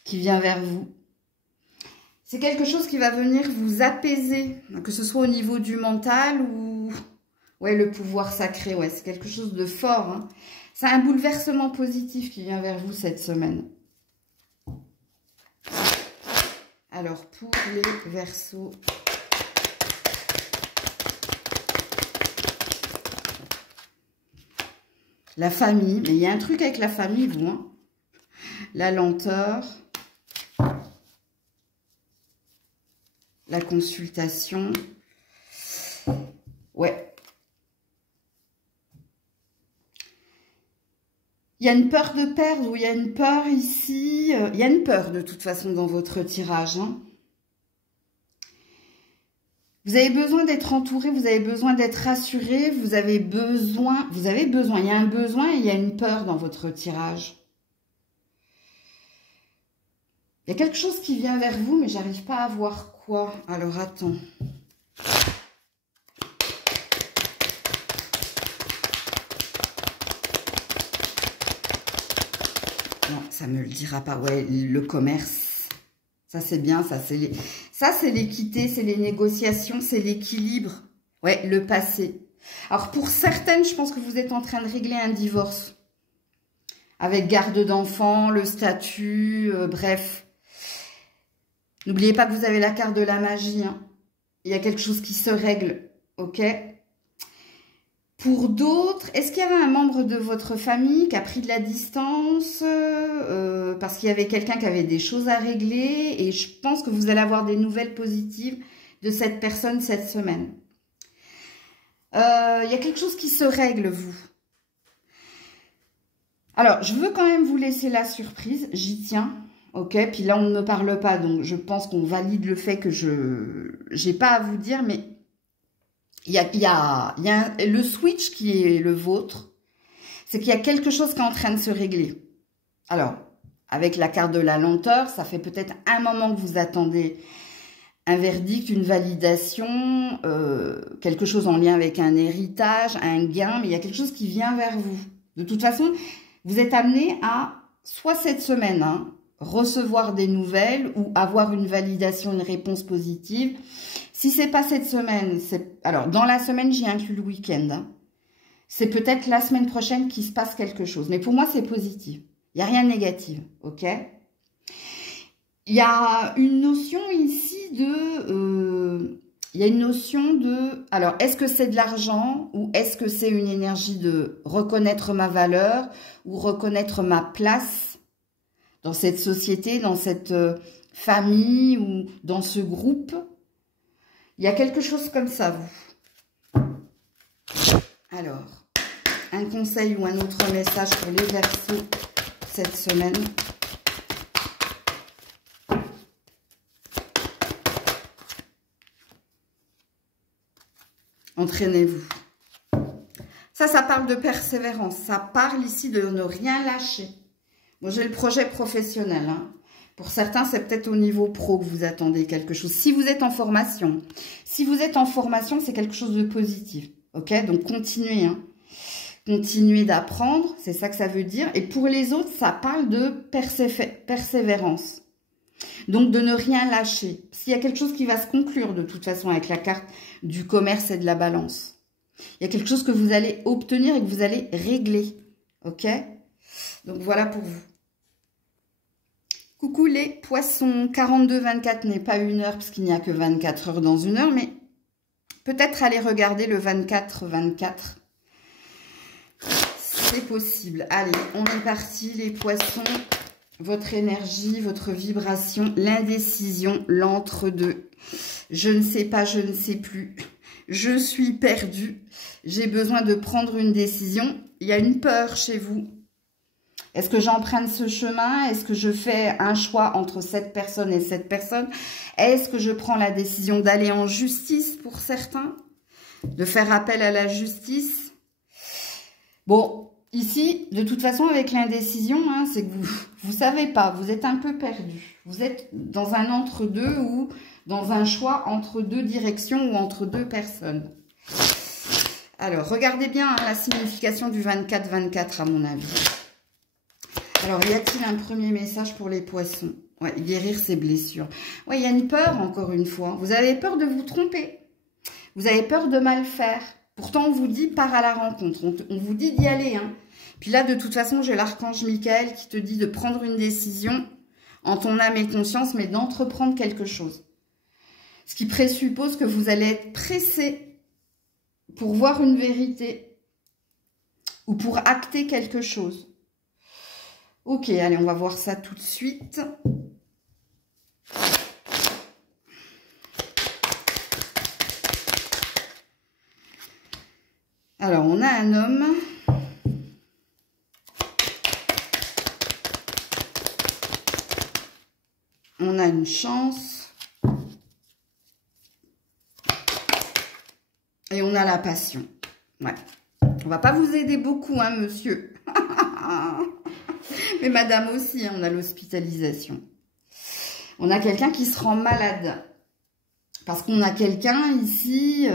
qui vient vers vous. C'est quelque chose qui va venir vous apaiser, que ce soit au niveau du mental ou ouais, le pouvoir sacré. Ouais, c'est quelque chose de fort. Hein. C'est un bouleversement positif qui vient vers vous cette semaine. Alors, pour les Verseaux, la famille. Mais il y a un truc avec la famille, vous. Hein. La lenteur. La consultation. Ouais. Il y a une peur de perdre ou il y a une peur ici. Il y a une peur de toute façon dans votre tirage. Hein. Vous avez besoin d'être entouré, vous avez besoin d'être rassuré, vous avez besoin, il y a un besoin et il y a une peur dans votre tirage. Il y a quelque chose qui vient vers vous, mais j'arrive pas à voir quoi. Alors, attends. Non, ça me le dira pas. Ouais, le commerce. Ça, c'est bien. Ça, c'est l'équité, c'est les négociations, c'est l'équilibre. Ouais, le passé. Alors, pour certaines, je pense que vous êtes en train de régler un divorce. Avec garde d'enfants, le statut, bref. N'oubliez pas que vous avez la carte de la magie. Hein. Il y a quelque chose qui se règle, ok? Pour d'autres, est-ce qu'il y avait un membre de votre famille qui a pris de la distance parce qu'il y avait quelqu'un qui avait des choses à régler et je pense que vous allez avoir des nouvelles positives de cette personne cette semaine. Il y a quelque chose qui se règle, vous. Alors, je veux quand même vous laisser la surprise, j'y tiens, ok? Puis là, on ne me parle pas, donc je pense qu'on valide le fait que je n'ai pas à vous dire, mais... Il y a le switch qui est le vôtre, c'est qu'il y a quelque chose qui est en train de se régler. Alors, avec la carte de la lenteur, ça fait peut-être un moment que vous attendez un verdict, une validation, quelque chose en lien avec un héritage, un gain, mais il y a quelque chose qui vient vers vous. De toute façon, vous êtes amené à, soit cette semaine, hein, recevoir des nouvelles ou avoir une validation, une réponse positive. Si c'est pas cette semaine, alors dans la semaine, j'y inclus le week-end. Hein. C'est peut-être la semaine prochaine qu'il se passe quelque chose. Mais pour moi, c'est positif. Il n'y a rien de négatif, ok? Il y a une notion ici de... il y a une notion de... Alors, est-ce que c'est de l'argent ou est-ce que c'est une énergie de reconnaître ma valeur ou reconnaître ma place dans cette société, dans cette famille ou dans ce groupe? Il y a quelque chose comme ça, vous. Alors, un conseil ou un autre message pour les Verseaux cette semaine. Entraînez-vous. Ça parle de persévérance. Ça parle ici de ne rien lâcher. Moi, j'ai le projet professionnel, hein. Pour certains, c'est peut-être au niveau pro que vous attendez quelque chose. Si vous êtes en formation, c'est quelque chose de positif. Ok? Donc, continuez. Hein. Continuez d'apprendre. C'est ça que ça veut dire. Et pour les autres, ça parle de persévérance. Donc, de ne rien lâcher. S'il y a quelque chose qui va se conclure de toute façon avec la carte du commerce et de la balance. Il y a quelque chose que vous allez obtenir et que vous allez régler. Ok? Donc, voilà pour vous. Coucou les poissons, 42-24 n'est pas une heure parce qu'il n'y a que 24 heures dans une heure, mais peut-être aller regarder le 24-24. C'est possible. Allez, on est parti les poissons. Votre énergie, votre vibration, l'indécision, l'entre-deux. Je ne sais pas, je ne sais plus. Je suis perdue. J'ai besoin de prendre une décision. Il y a une peur chez vous. Est-ce que j'emprunte ce chemin? Est-ce que je fais un choix entre cette personne et cette personne? Est-ce que je prends la décision d'aller en justice pour certains? De faire appel à la justice? Bon, ici, de toute façon, avec l'indécision, hein, c'est que vous savez pas, vous êtes un peu perdu. Vous êtes dans un entre-deux ou dans un choix entre deux directions ou entre deux personnes. Alors, regardez bien hein, la signification du 24-24 à mon avis. Alors, y a-t-il un premier message pour les poissons? Ouais, guérir ses blessures. Ouais, il y a une peur, encore une fois. Vous avez peur de vous tromper. Vous avez peur de mal faire. Pourtant, on vous dit, pars à la rencontre. On vous dit d'y aller. Hein. Puis là, de toute façon, j'ai l'archange Michael qui te dit de prendre une décision en ton âme et conscience, mais d'entreprendre quelque chose. Ce qui présuppose que vous allez être pressé pour voir une vérité ou pour acter quelque chose. Ok, allez, on va voir ça tout de suite. Alors, on a un homme. On a une chance. Et on a la passion. Ouais. On va pas vous aider beaucoup, hein, monsieur. Mais madame aussi, hein, on a l'hospitalisation. On a quelqu'un qui se rend malade. Parce qu'on a quelqu'un ici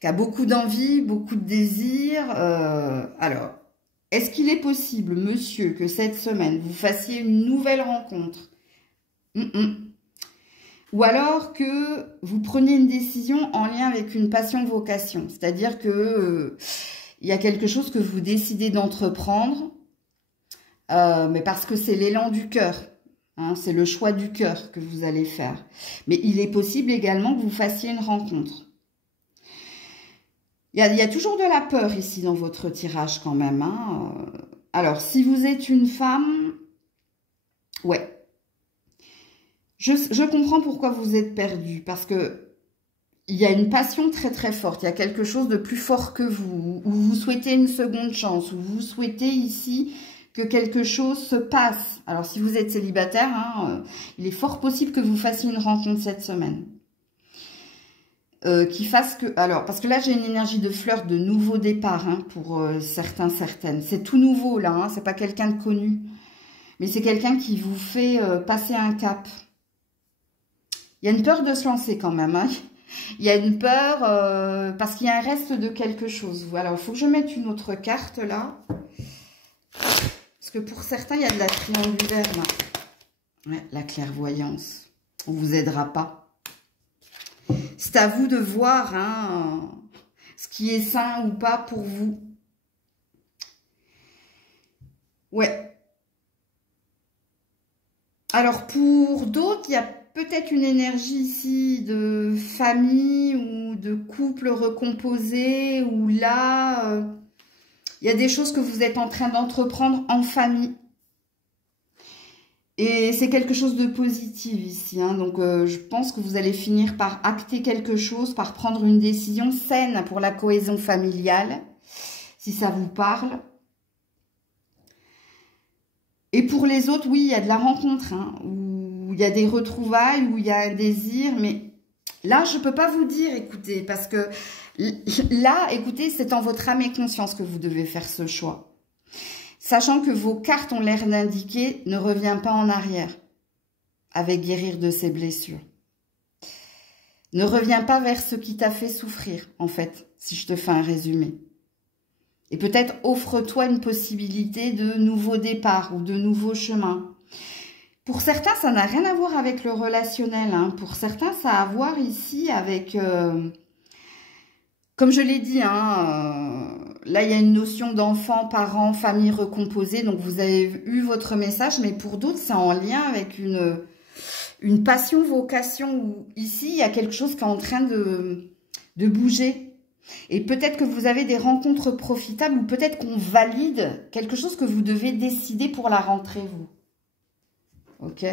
qui a beaucoup d'envie, beaucoup de désir. Alors, est-ce qu'il est possible, monsieur, que cette semaine, vous fassiez une nouvelle rencontre? Ou alors que vous preniez une décision en lien avec une passion-vocation. C'est-à-dire que il y a quelque chose que vous décidez d'entreprendre, mais parce que c'est l'élan du cœur. Hein, c'est le choix du cœur que vous allez faire. Mais il est possible également que vous fassiez une rencontre. Il y a toujours de la peur ici dans votre tirage quand même. Hein. Alors, si vous êtes une femme, ouais. Je comprends pourquoi vous êtes perdu, parce que il y a une passion très très forte, il y a quelque chose de plus fort que vous, ou vous souhaitez une seconde chance, ou vous souhaitez ici que quelque chose se passe. Alors si vous êtes célibataire, hein, il est fort possible que vous fassiez une rencontre cette semaine. Qui fasse que... Alors, parce que là j'ai une énergie de fleur de nouveau départ, hein, pour certains, certaines. C'est tout nouveau là, hein, c'est pas quelqu'un de connu. Mais c'est quelqu'un qui vous fait passer un cap. Il y a une peur de se lancer quand même. Hein. Il y a une peur parce qu'il y a un reste de quelque chose. Voilà, il faut que je mette une autre carte là. Parce que pour certains, il y a de la triangulaire là. Ouais, la clairvoyance. On ne vous aidera pas. C'est à vous de voir hein, ce qui est sain ou pas pour vous. Ouais. Alors pour d'autres, il y a peut-être une énergie ici de famille ou de couple recomposé, où là, il y a des choses que vous êtes en train d'entreprendre en famille. Et c'est quelque chose de positif ici. Hein. Donc, je pense que vous allez finir par acter quelque chose, par prendre une décision saine pour la cohésion familiale, si ça vous parle. Et pour les autres, oui, il y a de la rencontre, hein, où il y a des retrouvailles, où il y a un désir, mais là, je ne peux pas vous dire, écoutez, parce que là, écoutez, c'est en votre âme et conscience que vous devez faire ce choix. Sachant que vos cartes ont l'air d'indiquer, ne reviens pas en arrière avec guérir de ses blessures. Ne reviens pas vers ce qui t'a fait souffrir, en fait, si je te fais un résumé. Et peut-être offre-toi une possibilité de nouveau départ ou de nouveau chemin. Pour certains, ça n'a rien à voir avec le relationnel. Hein. Pour certains, ça a à voir ici avec... comme je l'ai dit, hein, là, il y a une notion d'enfant, parents, famille recomposée. Donc, vous avez eu votre message. Mais pour d'autres, c'est en lien avec une passion, vocation. Où ici, il y a quelque chose qui est en train de bouger. Et peut-être que vous avez des rencontres profitables ou peut-être qu'on valide quelque chose que vous devez décider pour la rentrée, vous. Ok.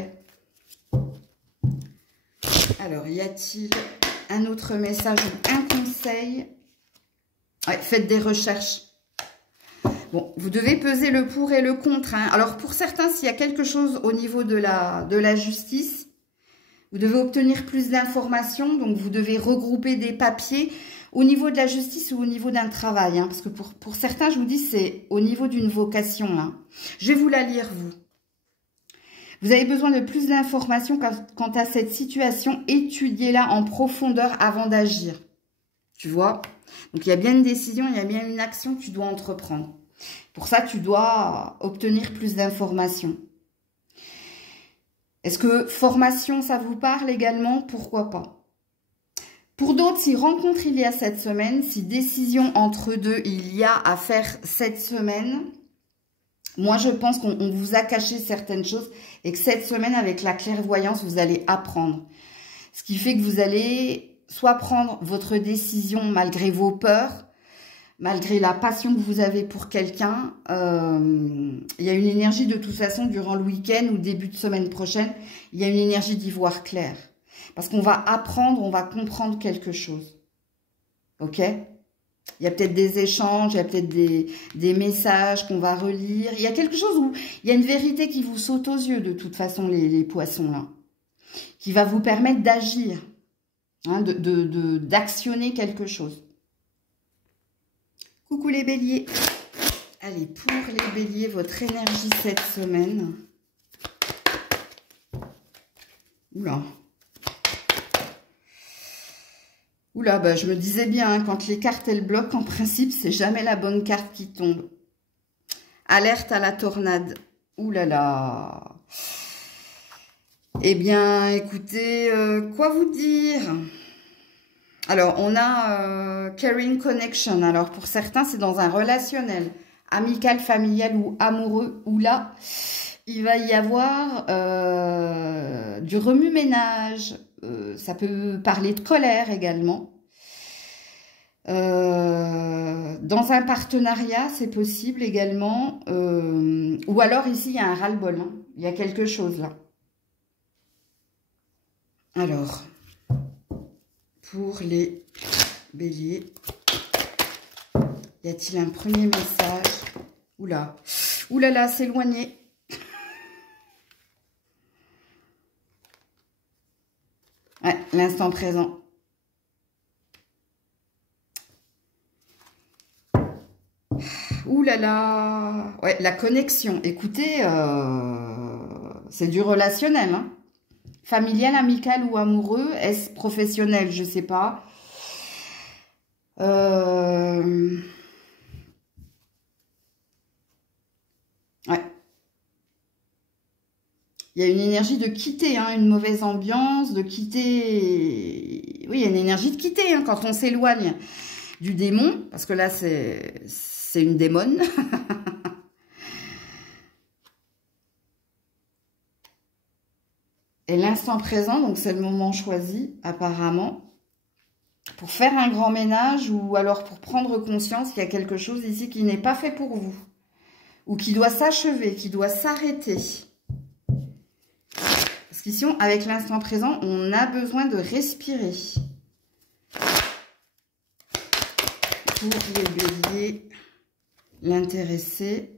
Alors, y a-t-il un autre message ou un conseil? Ouais, faites des recherches. Bon, vous devez peser le pour et le contre. Hein. Alors, pour certains, s'il y a quelque chose au niveau de la justice, vous devez obtenir plus d'informations. Donc, vous devez regrouper des papiers au niveau de la justice ou au niveau d'un travail. Hein, parce que pour certains, je vous dis, c'est au niveau d'une vocation. Hein. Je vais vous la lire, vous. Vous avez besoin de plus d'informations quant à cette situation. Étudiez-la en profondeur avant d'agir. Tu vois? Donc, il y a bien une décision, il y a bien une action que tu dois entreprendre. Pour ça, tu dois obtenir plus d'informations. Est-ce que formation, ça vous parle également? Pourquoi pas? Pour d'autres, si rencontre il y a cette semaine, si décision entre deux il y a à faire cette semaine, moi je pense qu'on vous a caché certaines choses et que cette semaine, avec la clairvoyance, vous allez apprendre. Ce qui fait que vous allez soit prendre votre décision malgré vos peurs, malgré la passion que vous avez pour quelqu'un. Il y a une énergie de toute façon durant le week-end ou début de semaine prochaine, il y a une énergie d'y voir clair. Parce qu'on va apprendre, on va comprendre quelque chose. Ok? Il y a peut-être des échanges, il y a peut-être des messages qu'on va relire. Il y a quelque chose où il y a une vérité qui vous saute aux yeux de toute façon, les poissons là. Qui va vous permettre d'agir, hein, d'actionner quelque chose. Coucou les béliers. Allez, pour les béliers, votre énergie cette semaine. Oula. Oula, bah, je me disais bien, hein, quand les cartes, elles bloquent, en principe, c'est jamais la bonne carte qui tombe. Alerte à la tornade. Ouh là là. Eh bien, écoutez, quoi vous dire? Alors, on a caring connection. Alors, pour certains, c'est dans un relationnel, amical, familial ou amoureux, où là, il va y avoir du remue-ménage. Ça peut parler de colère également. Dans un partenariat, c'est possible également. Ou alors, ici, il y a un ras-le-bol. Hein. Il y a quelque chose là. Alors, pour les béliers, y a-t-il un premier message? Oula, oula là, s'éloigner. Ouais, l'instant présent. Ouh là là. Ouais, la connexion. Écoutez, c'est du relationnel. Hein. Familial, amical ou amoureux. Est-ce professionnel? Je sais pas. Ouais. Il y a une énergie de quitter, hein, une mauvaise ambiance, de quitter... Oui, il y a une énergie de quitter hein, quand on s'éloigne du démon. Parce que là, c'est une démone. Et l'instant présent, donc c'est le moment choisi, apparemment, pour faire un grand ménage ou alors pour prendre conscience qu'il y a quelque chose ici qui n'est pas fait pour vous. Ou qui doit s'achever, qui doit s'arrêter. Parce qu'ici, avec l'instant présent, on a besoin de respirer. Pour les béliers, l'intéressé.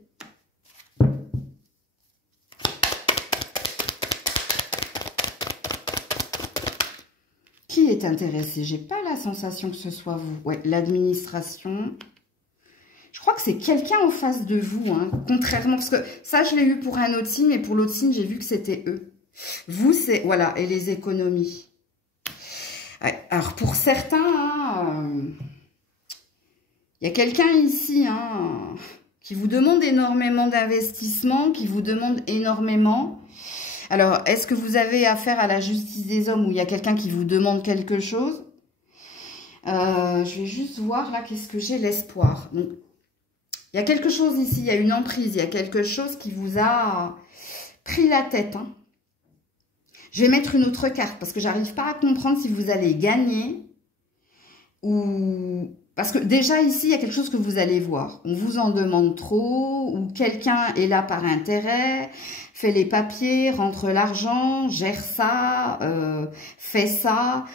Qui est intéressé? J'ai pas la sensation que ce soit vous. Ouais, l'administration. Je crois que c'est quelqu'un en face de vous, hein, contrairement, parce que ça, je l'ai eu pour un autre signe, mais pour l'autre signe, j'ai vu que c'était eux. Vous, c'est, voilà, et les économies. Ouais, alors, pour certains, hein, il y a quelqu'un ici, hein, qui vous demande énormément d'investissement, qui vous demande énormément. Alors, est-ce que vous avez affaire à la justice des hommes où il y a quelqu'un qui vous demande quelque chose? Je vais juste voir, là, qu'est-ce que j'ai? L'espoir. Donc, il y a quelque chose ici, il y a une emprise, il y a quelque chose qui vous a pris la tête. Hein. Je vais mettre une autre carte parce que j'arrive pas à comprendre si vous allez gagner ou... Parce que déjà ici, il y a quelque chose que vous allez voir. On vous en demande trop ou quelqu'un est là par intérêt, fait les papiers, rentre l'argent, gère ça, fait ça.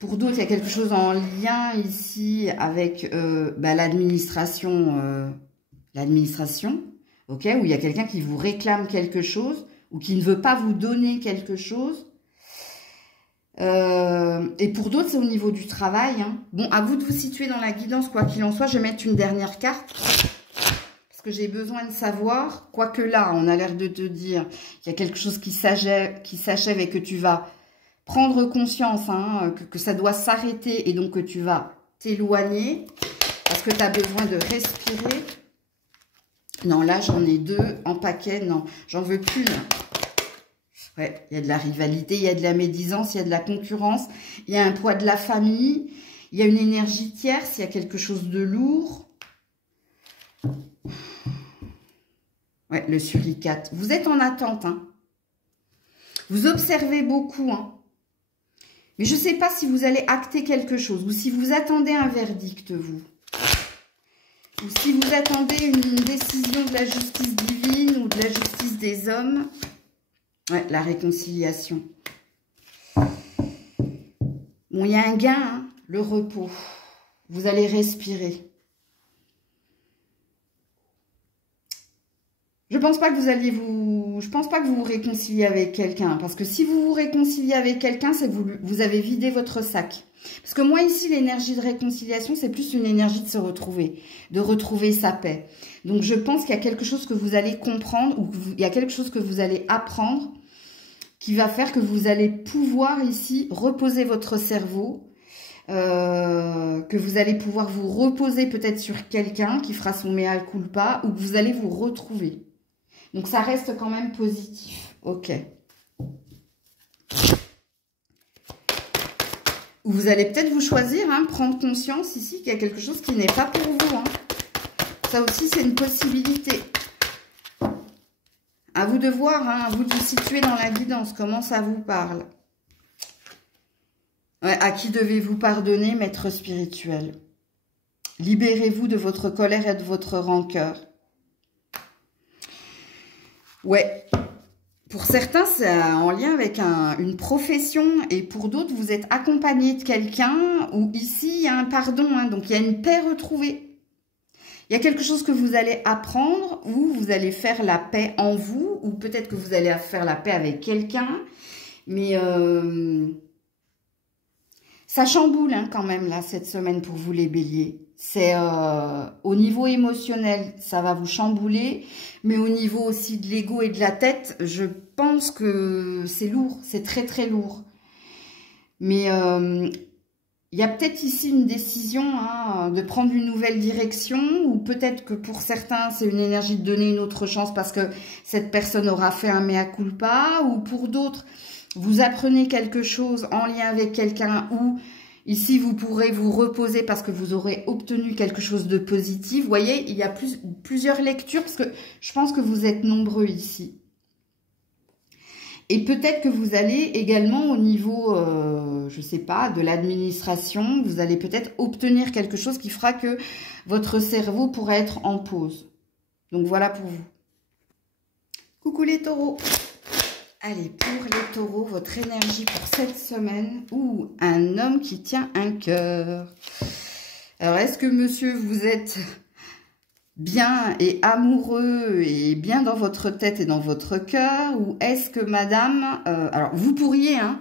Pour d'autres, il y a quelque chose en lien ici avec l'administration... l'administration, ok, où il y a quelqu'un qui vous réclame quelque chose ou qui ne veut pas vous donner quelque chose. Et pour d'autres, c'est au niveau du travail. Hein. Bon, à vous de vous situer dans la guidance, quoi qu'il en soit. Je vais mettre une dernière carte parce que j'ai besoin de savoir. Quoique là, on a l'air de te dire qu'il y a quelque chose qui s'achève et que tu vas prendre conscience hein, que ça doit s'arrêter et donc que tu vas t'éloigner parce que tu as besoin de respirer. Non, là, j'en ai deux en paquet. Non, j'en veux qu'une. Ouais, il y a de la rivalité, il y a de la médisance, il y a de la concurrence, il y a un poids de la famille, il y a une énergie tierce, il y a quelque chose de lourd. Ouais, le suricate. Vous êtes en attente, hein. Vous observez beaucoup, hein. Mais je ne sais pas si vous allez acter quelque chose ou si vous attendez un verdict, vous. Ou si vous attendez une décision de la justice divine ou de la justice des hommes. Ouais, la réconciliation. Bon, il y a un gain, hein, le repos. Vous allez respirer. Je pense pas que je pense pas que vous vous réconciliez avec quelqu'un. Parce que si vous vous réconciliez avec quelqu'un, c'est que vous avez vidé votre sac. Parce que moi, ici, l'énergie de réconciliation, c'est plus une énergie de se retrouver, de retrouver sa paix. Donc, je pense qu'il y a quelque chose que vous allez comprendre ou il y a quelque chose que vous allez apprendre qui va faire que vous allez pouvoir ici reposer votre cerveau, que que vous allez pouvoir vous reposer peut-être sur quelqu'un qui fera son mea culpa ou que vous allez vous retrouver. Donc, ça reste quand même positif. Ok. Ou vous allez peut-être vous choisir, hein, prendre conscience ici qu'il y a quelque chose qui n'est pas pour vous. Hein. Ça aussi, c'est une possibilité. À vous de voir, hein, à vous de vous situer dans la guidance, comment ça vous parle. Ouais, à qui devez-vous pardonner, maître spirituel? Libérez-vous de votre colère et de votre rancœur. Ouais. Pour certains, c'est en lien avec une profession. Et pour d'autres, vous êtes accompagné de quelqu'un où ici, il y a un pardon. Hein, donc, il y a une paix retrouvée. Il y a quelque chose que vous allez apprendre ou vous allez faire la paix en vous. Ou peut-être que vous allez faire la paix avec quelqu'un. Mais... ça chamboule hein, quand même, là, cette semaine pour vous, les béliers. C'est au niveau émotionnel, ça va vous chambouler. Mais au niveau aussi de l'ego et de la tête, je pense que c'est lourd. C'est très, très lourd. Mais il y a peut-être ici une décision hein, de prendre une nouvelle direction. Ou peut-être que pour certains, c'est une énergie de donner une autre chance parce que cette personne aura fait un mea culpa. Ou pour d'autres... vous apprenez quelque chose en lien avec quelqu'un ou ici vous pourrez vous reposer parce que vous aurez obtenu quelque chose de positif. Vous voyez, il y a plusieurs lectures parce que je pense que vous êtes nombreux ici. Et peut-être que vous allez également au niveau, je ne sais pas, de l'administration, vous allez peut-être obtenir quelque chose qui fera que votre cerveau pourra être en pause. Donc voilà pour vous. Coucou les taureaux. Allez, pour les taureaux, votre énergie pour cette semaine. Ouh, un homme qui tient un cœur. Alors, est-ce que monsieur, vous êtes bien et amoureux et bien dans votre tête et dans votre cœur? Ou est-ce que madame... alors, vous pourriez, hein,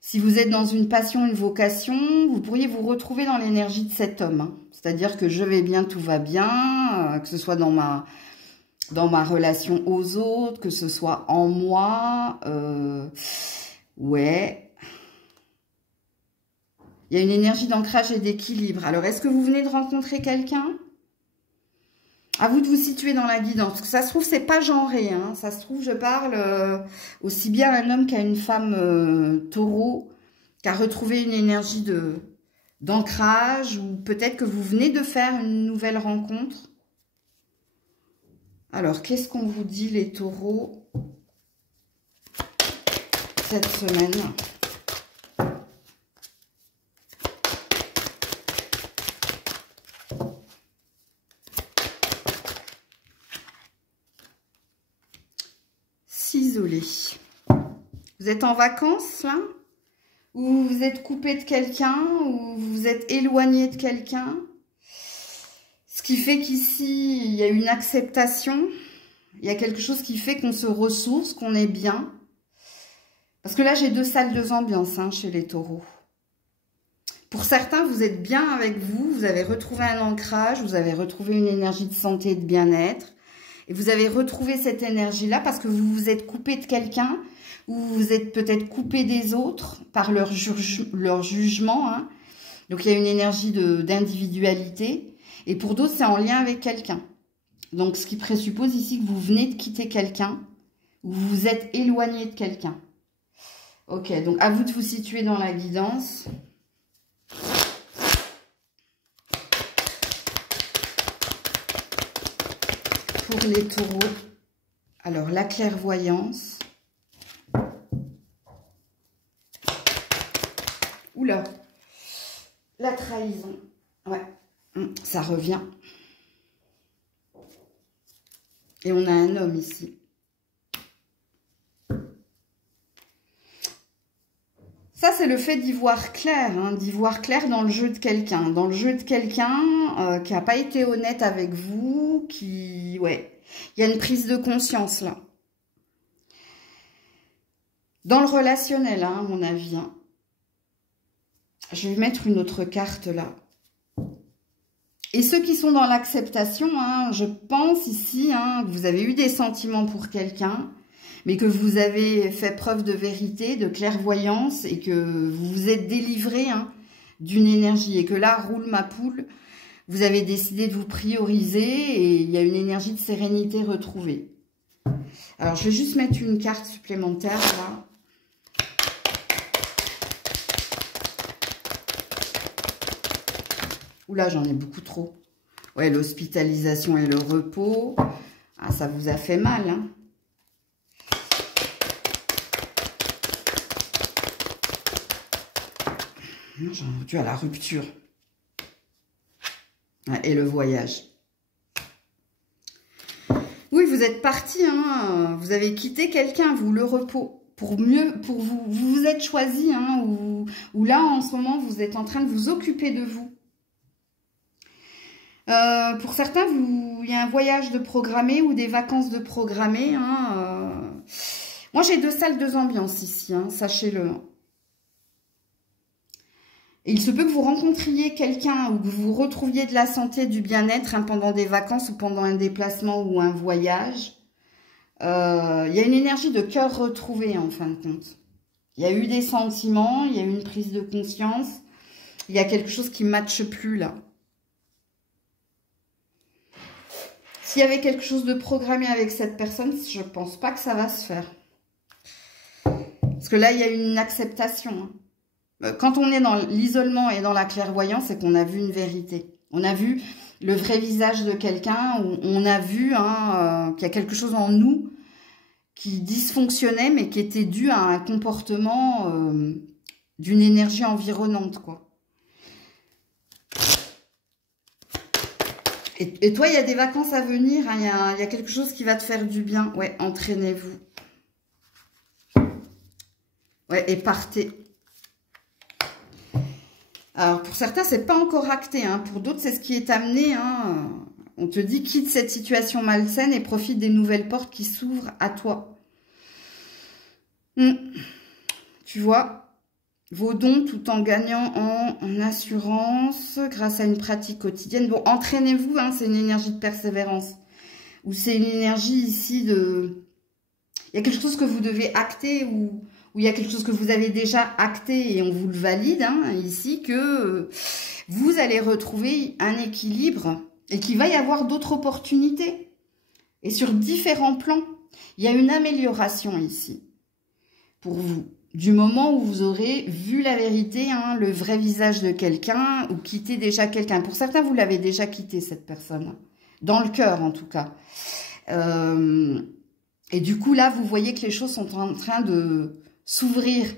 si vous êtes dans une passion, une vocation, vous pourriez vous retrouver dans l'énergie de cet homme. Hein. C'est-à-dire que je vais bien, tout va bien, que ce soit dans ma relation aux autres, que ce soit en moi. Ouais. Il y a une énergie d'ancrage et d'équilibre. Alors, est-ce que vous venez de rencontrer quelqu'un? À vous de vous situer dans la guidance. Parce que ça se trouve, c'est pas genré. Hein. Ça se trouve, je parle aussi bien à un homme qu'à une femme taureau, qui a retrouvé une énergie d'ancrage, ou peut-être que vous venez de faire une nouvelle rencontre. Alors, qu'est-ce qu'on vous dit, les taureaux, cette semaine? S'isoler. Vous êtes en vacances, là? Ou vous êtes coupé de quelqu'un? Ou vous êtes éloigné de quelqu'un? Ce qui fait qu'ici, il y a une acceptation. Il y a quelque chose qui fait qu'on se ressource, qu'on est bien. Parce que là, j'ai deux salles, deux ambiances hein, chez les taureaux. Pour certains, vous êtes bien avec vous. Vous avez retrouvé un ancrage. Vous avez retrouvé une énergie de santé et de bien-être. Et vous avez retrouvé cette énergie-là parce que vous vous êtes coupé de quelqu'un. Ou vous êtes peut-être coupé des autres par leur jugement. Hein. Donc, il y a une énergie d'individualité. Et pour d'autres, c'est en lien avec quelqu'un. Donc, ce qui présuppose ici que vous venez de quitter quelqu'un ou vous vous êtes éloigné de quelqu'un. Ok, donc à vous de vous situer dans la guidance. Pour les taureaux, alors la clairvoyance. Oula, la trahison. Ouais. Ça revient. Et on a un homme ici. Ça, c'est le fait d'y voir clair. Hein, d'y voir clair dans le jeu de quelqu'un. Dans le jeu de quelqu'un qui n'a pas été honnête avec vous. Qui, ouais, il y a une prise de conscience là. Dans le relationnel, hein, à mon avis. Hein. Je vais mettre une autre carte là. Et ceux qui sont dans l'acceptation, hein, je pense ici hein, que vous avez eu des sentiments pour quelqu'un, mais que vous avez fait preuve de vérité, de clairvoyance, et que vous vous êtes délivré hein, d'une énergie. Et que là, roule ma poule, vous avez décidé de vous prioriser et il y a une énergie de sérénité retrouvée. Alors, je vais juste mettre une carte supplémentaire là. Oula, j'en ai beaucoup trop. Ouais, l'hospitalisation et le repos. Ah, ça vous a fait mal, hein. J'en ai rendu à la rupture. Et le voyage. Oui, vous êtes parti, hein. Vous avez quitté quelqu'un, vous, le repos. Pour vous. Vous vous êtes choisi, hein. Ou là, en ce moment, vous êtes en train de vous occuper de vous. Pour certains, il y a un voyage de programmé ou des vacances de programmé. Hein, Moi, j'ai 2 salles, 2 ambiances ici, hein, sachez-le. Et il se peut que vous rencontriez quelqu'un ou que vous retrouviez de la santé, du bien-être hein, pendant des vacances ou pendant un déplacement ou un voyage. Il y a une énergie de cœur retrouvé en fin de compte. Il y a eu des sentiments, il y a eu une prise de conscience. Il y a quelque chose qui ne matche plus là. S'il y avait quelque chose de programmé avec cette personne, je ne pense pas que ça va se faire. Parce que là, il y a une acceptation. Quand on est dans l'isolement et dans la clairvoyance, c'est qu'on a vu une vérité. On a vu le vrai visage de quelqu'un. On a vu hein, qu'il y a quelque chose en nous qui dysfonctionnait, mais qui était dû à un comportement d'une énergie environnante, quoi. Et toi, il y a des vacances à venir, hein, il y a quelque chose qui va te faire du bien. Ouais, entraînez-vous. Ouais, et partez. Alors, pour certains, c'est pas encore acté. Hein. Pour d'autres, c'est ce qui est amené. Hein. On te dit, quitte cette situation malsaine et profite des nouvelles portes qui s'ouvrent à toi. Tu vois vos dons tout en gagnant en assurance grâce à une pratique quotidienne. Bon, entraînez-vous, hein, c'est une énergie de persévérance. Ou c'est une énergie ici de... Il y a quelque chose que vous devez acter ou il y a quelque chose que vous avez déjà acté et on vous le valide hein, ici, que vous allez retrouver un équilibre et qu'il va y avoir d'autres opportunités. Et sur différents plans, il y a une amélioration ici pour vous. Du moment où vous aurez vu la vérité, hein, le vrai visage de quelqu'un ou quitté déjà quelqu'un. Pour certains, vous l'avez déjà quitté, cette personne. Dans le cœur, en tout cas. Et du coup, là, vous voyez que les choses sont en train de s'ouvrir.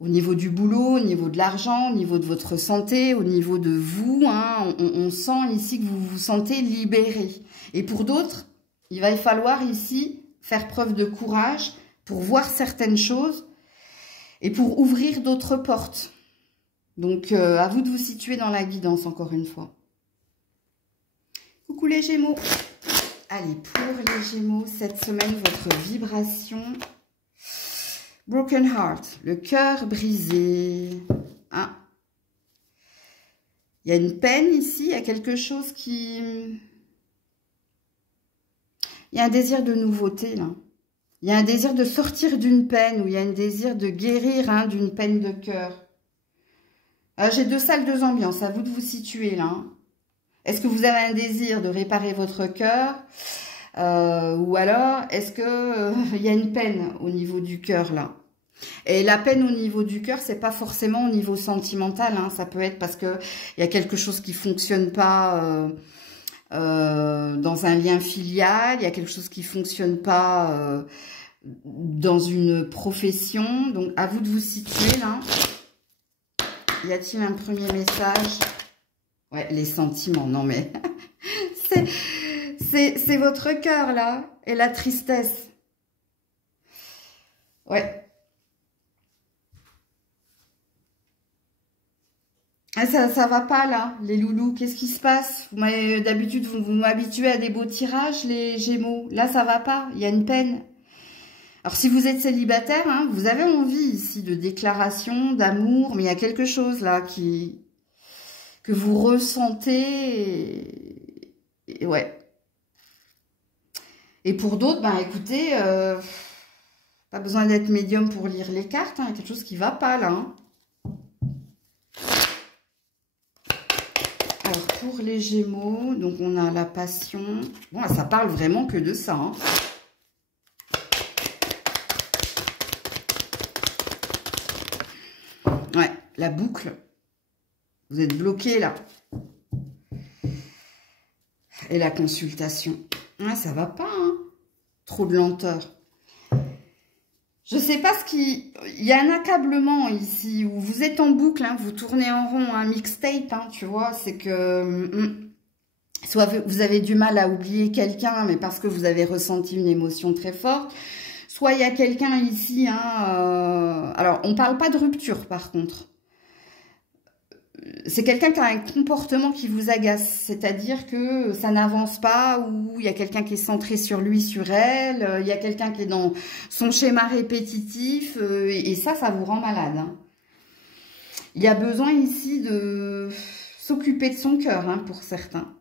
Au niveau du boulot, au niveau de l'argent, au niveau de votre santé, au niveau de vous. Hein, on sent ici que vous vous sentez libéré. Et pour d'autres, il va falloir ici faire preuve de courage pour voir certaines choses. Et pour ouvrir d'autres portes. Donc, à vous de vous situer dans la guidance, encore une fois. Coucou les Gémeaux. Allez, pour les Gémeaux, cette semaine, votre vibration. Broken heart, le cœur brisé. Ah. Il y a une peine ici, il y a quelque chose qui... Il y a un désir de nouveauté, là. Il y a un désir de sortir d'une peine ou il y a un désir de guérir hein, d'une peine de cœur. J'ai 2 salles, 2 ambiances. À vous de vous situer là. Hein. Est-ce que vous avez un désir de réparer votre cœur ou alors est-ce que il y a une peine au niveau du cœur là? Et la peine au niveau du cœur, c'est pas forcément au niveau sentimental. Hein. Ça peut être parce que il y a quelque chose qui fonctionne pas. Dans un lien filial, il y a quelque chose qui fonctionne pas dans une profession. Donc, à vous de vous situer là. Y a-t-il un premier message? Ouais, les sentiments. Non, mais c'est votre cœur là et la tristesse. Ouais. Ah, ça va pas là, les loulous, qu'est-ce qui se passe? D'habitude, vous m'habituez à des beaux tirages, les Gémeaux. Là, ça va pas, il y a une peine. Alors, si vous êtes célibataire, hein, vous avez envie ici de déclaration, d'amour, mais il y a quelque chose là que vous ressentez. Et ouais. Et pour d'autres, ben écoutez, pas besoin d'être médium pour lire les cartes, hein, il y a quelque chose qui va pas là. Hein. Alors, pour les Gémeaux, donc on a la passion. Bon, ça parle vraiment que de ça. Hein. Ouais, la boucle. Vous êtes bloqué là. Et la consultation. Ouais, ça va pas, hein. Trop de lenteur. Je sais pas ce qui... Il y a un accablement ici, où vous êtes en boucle, hein, vous tournez en rond, un mixtape, hein, tu vois, c'est que... soit vous avez du mal à oublier quelqu'un, mais parce que vous avez ressenti une émotion très forte. Soit il y a quelqu'un ici, hein, alors on parle pas de rupture par contre. C'est quelqu'un qui a un comportement qui vous agace, c'est-à-dire que ça n'avance pas, ou il y a quelqu'un qui est centré sur lui, sur elle, il y a quelqu'un qui est dans son schéma répétitif, et ça vous rend malade. Hein. Il y a besoin ici de s'occuper de son cœur, hein, pour certains.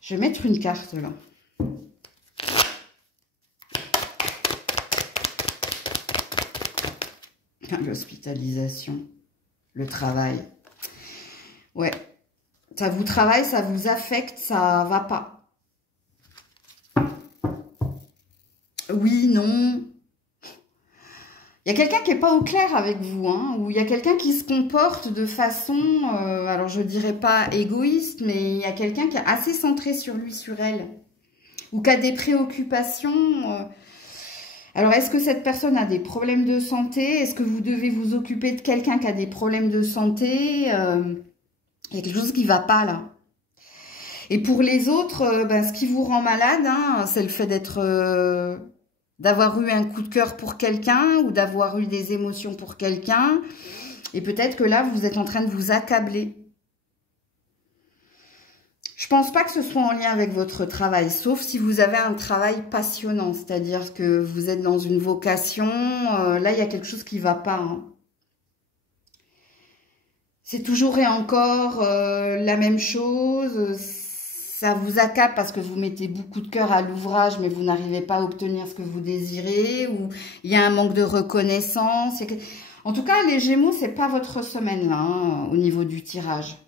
Je vais mettre une carte là. L'hospitalisation. Le travail. Ouais. Ça vous travaille, ça vous affecte, ça va pas. Oui, non. Il y a quelqu'un qui n'est pas au clair avec vous, hein, ou il y a quelqu'un qui se comporte de façon, alors je dirais pas égoïste, mais il y a quelqu'un qui est assez centré sur lui, sur elle, ou qui a des préoccupations... Alors, est-ce que cette personne a des problèmes de santé? Est-ce que vous devez vous occuper de quelqu'un qui a des problèmes de santé? Il y a quelque chose qui ne va pas, là. Et pour les autres, ce qui vous rend malade, hein, c'est le fait d'avoir eu un coup de cœur pour quelqu'un ou d'avoir eu des émotions pour quelqu'un. Et peut-être que là, vous êtes en train de vous accabler. Je pense pas que ce soit en lien avec votre travail, sauf si vous avez un travail passionnant, c'est-à-dire que vous êtes dans une vocation, là il y a quelque chose qui va pas. Hein. C'est toujours et encore la même chose, ça vous accable parce que vous mettez beaucoup de cœur à l'ouvrage, mais vous n'arrivez pas à obtenir ce que vous désirez, ou il y a un manque de reconnaissance. En tout cas, les Gémeaux, c'est pas votre semaine là, hein, au niveau du tirage.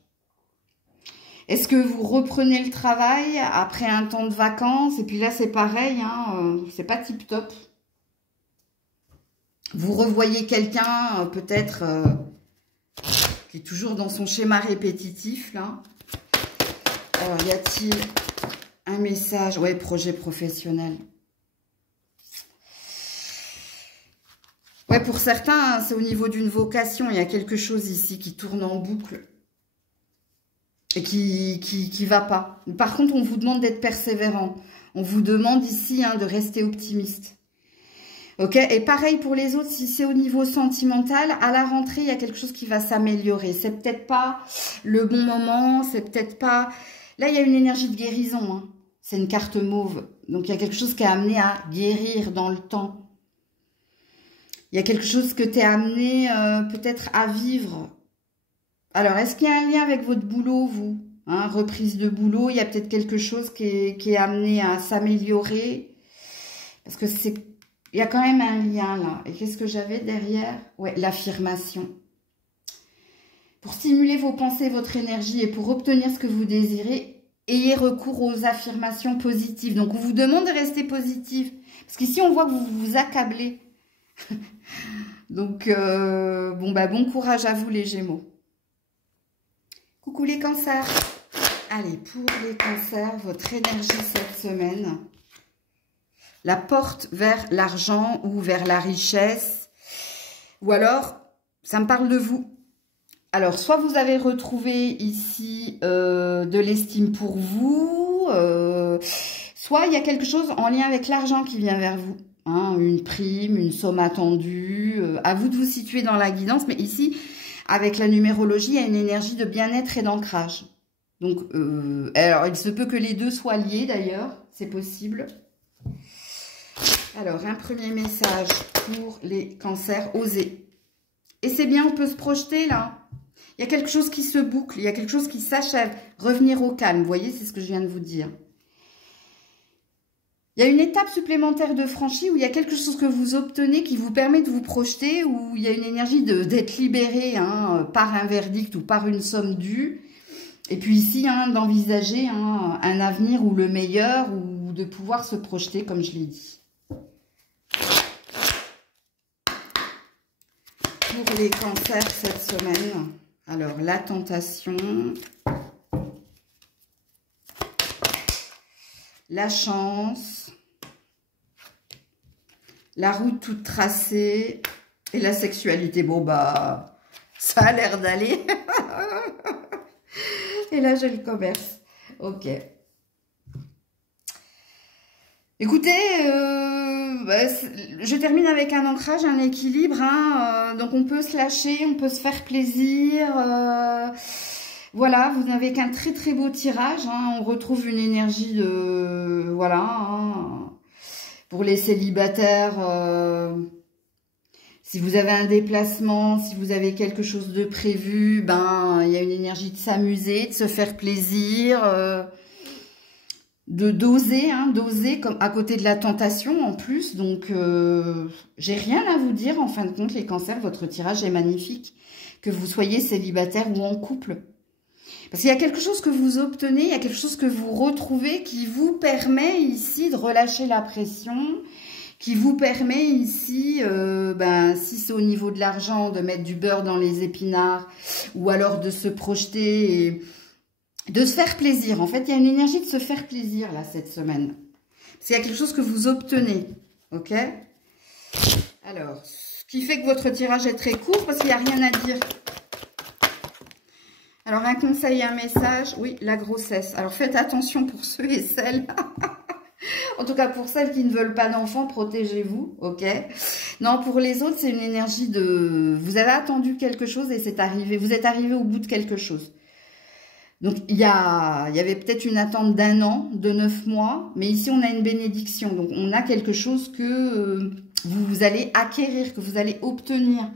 Est-ce que vous reprenez le travail après un temps de vacances? Et puis là, c'est pareil, hein, c'est pas tip-top. Vous revoyez quelqu'un, peut-être, qui est toujours dans son schéma répétitif, là. Alors, y a-t-il un message? Ouais, projet professionnel. Ouais, pour certains, hein, c'est au niveau d'une vocation. Il y a quelque chose ici qui tourne en boucle. Et qui va pas. Par contre, on vous demande d'être persévérant. On vous demande ici, hein, de rester optimiste. Ok? Et pareil pour les autres, si c'est au niveau sentimental, à la rentrée, il y a quelque chose qui va s'améliorer. C'est peut-être pas le bon moment, c'est peut-être pas... Là, il y a une énergie de guérison. Hein. C'est une carte mauve. Donc, il y a quelque chose qui est amené à guérir dans le temps. Il y a quelque chose que tu es amené peut-être à vivre. Alors, est-ce qu'il y a un lien avec votre boulot, vous, hein, reprise de boulot, il y a peut-être quelque chose qui est amené à s'améliorer. Parce que il y a quand même un lien, là. Et qu'est-ce que j'avais derrière? Ouais, l'affirmation. Pour stimuler vos pensées, votre énergie et pour obtenir ce que vous désirez, ayez recours aux affirmations positives. Donc, on vous demande de rester positif. Parce qu'ici, on voit que vous vous accablez. Donc, bon courage à vous, les Gémeaux. Coucou les cancers. Allez, pour les cancers, votre énergie cette semaine. La porte vers l'argent ou vers la richesse. Ou alors, ça me parle de vous. Alors, soit vous avez retrouvé ici de l'estime pour vous, soit il y a quelque chose en lien avec l'argent qui vient vers vous. Hein, une prime, une somme attendue. À vous de vous situer dans la guidance, mais ici... Avec la numérologie, il y a une énergie de bien-être et d'ancrage. Donc, alors, il se peut que les deux soient liés, d'ailleurs. C'est possible. Alors, un premier message pour les cancers. Osez. Et c'est bien, on peut se projeter, là. Il y a quelque chose qui se boucle. Il y a quelque chose qui s'achève. Revenir au calme. Vous voyez, c'est ce que je viens de vous dire. Il y a une étape supplémentaire de franchie où il y a quelque chose que vous obtenez qui vous permet de vous projeter, où il y a une énergie d'être libéré, hein, par un verdict ou par une somme due. Et puis ici, hein, d'envisager un avenir ou le meilleur, ou de pouvoir se projeter, comme je l'ai dit. Pour les cancers cette semaine, alors la tentation, la chance, la route toute tracée et la sexualité. Bon bah, ça a l'air d'aller. Et là, j'ai le commerce. Ok. Écoutez, je termine avec un ancrage, un équilibre. Hein, donc, on peut se lâcher, on peut se faire plaisir. Voilà, vous n'avez qu'un très, très beau tirage. Hein, on retrouve une énergie de... Voilà. Hein, pour les célibataires... si vous avez un déplacement, si vous avez quelque chose de prévu, ben il y a une énergie de s'amuser, de se faire plaisir, de d'oser, hein, d'oser comme à côté de la tentation en plus. Donc j'ai rien à vous dire en fin de compte les cancers, votre tirage est magnifique, que vous soyez célibataire ou en couple. Parce qu'il y a quelque chose que vous obtenez, il y a quelque chose que vous retrouvez qui vous permet ici de relâcher la pression, qui vous permet ici, si c'est au niveau de l'argent, de mettre du beurre dans les épinards, ou alors de se projeter et de se faire plaisir. En fait, il y a une énergie de se faire plaisir, là, cette semaine. Parce qu'il y a quelque chose que vous obtenez, ok? Alors, ce qui fait que votre tirage est très court, parce qu'il n'y a rien à dire. Alors, un conseil, un message, oui, la grossesse. Alors, faites attention pour ceux et celles... En tout cas, pour celles qui ne veulent pas d'enfants, protégez-vous, ok? Non, pour les autres, c'est une énergie de... Vous avez attendu quelque chose et c'est arrivé. Vous êtes arrivé au bout de quelque chose. Donc, il y avait peut-être une attente d'1 an, de 9 mois. Mais ici, on a une bénédiction. Donc, on a quelque chose que vous allez acquérir, que vous allez obtenir.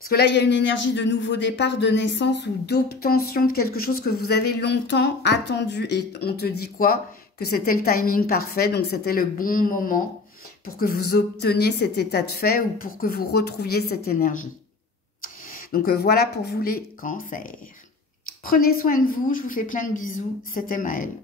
Parce que là, il y a une énergie de nouveau départ, de naissance ou d'obtention de quelque chose que vous avez longtemps attendu. Et on te dit quoi? Que c'était le timing parfait, donc c'était le bon moment pour que vous obteniez cet état de fait ou pour que vous retrouviez cette énergie. Donc voilà pour vous les cancers. Prenez soin de vous, je vous fais plein de bisous, c'était Maëlle.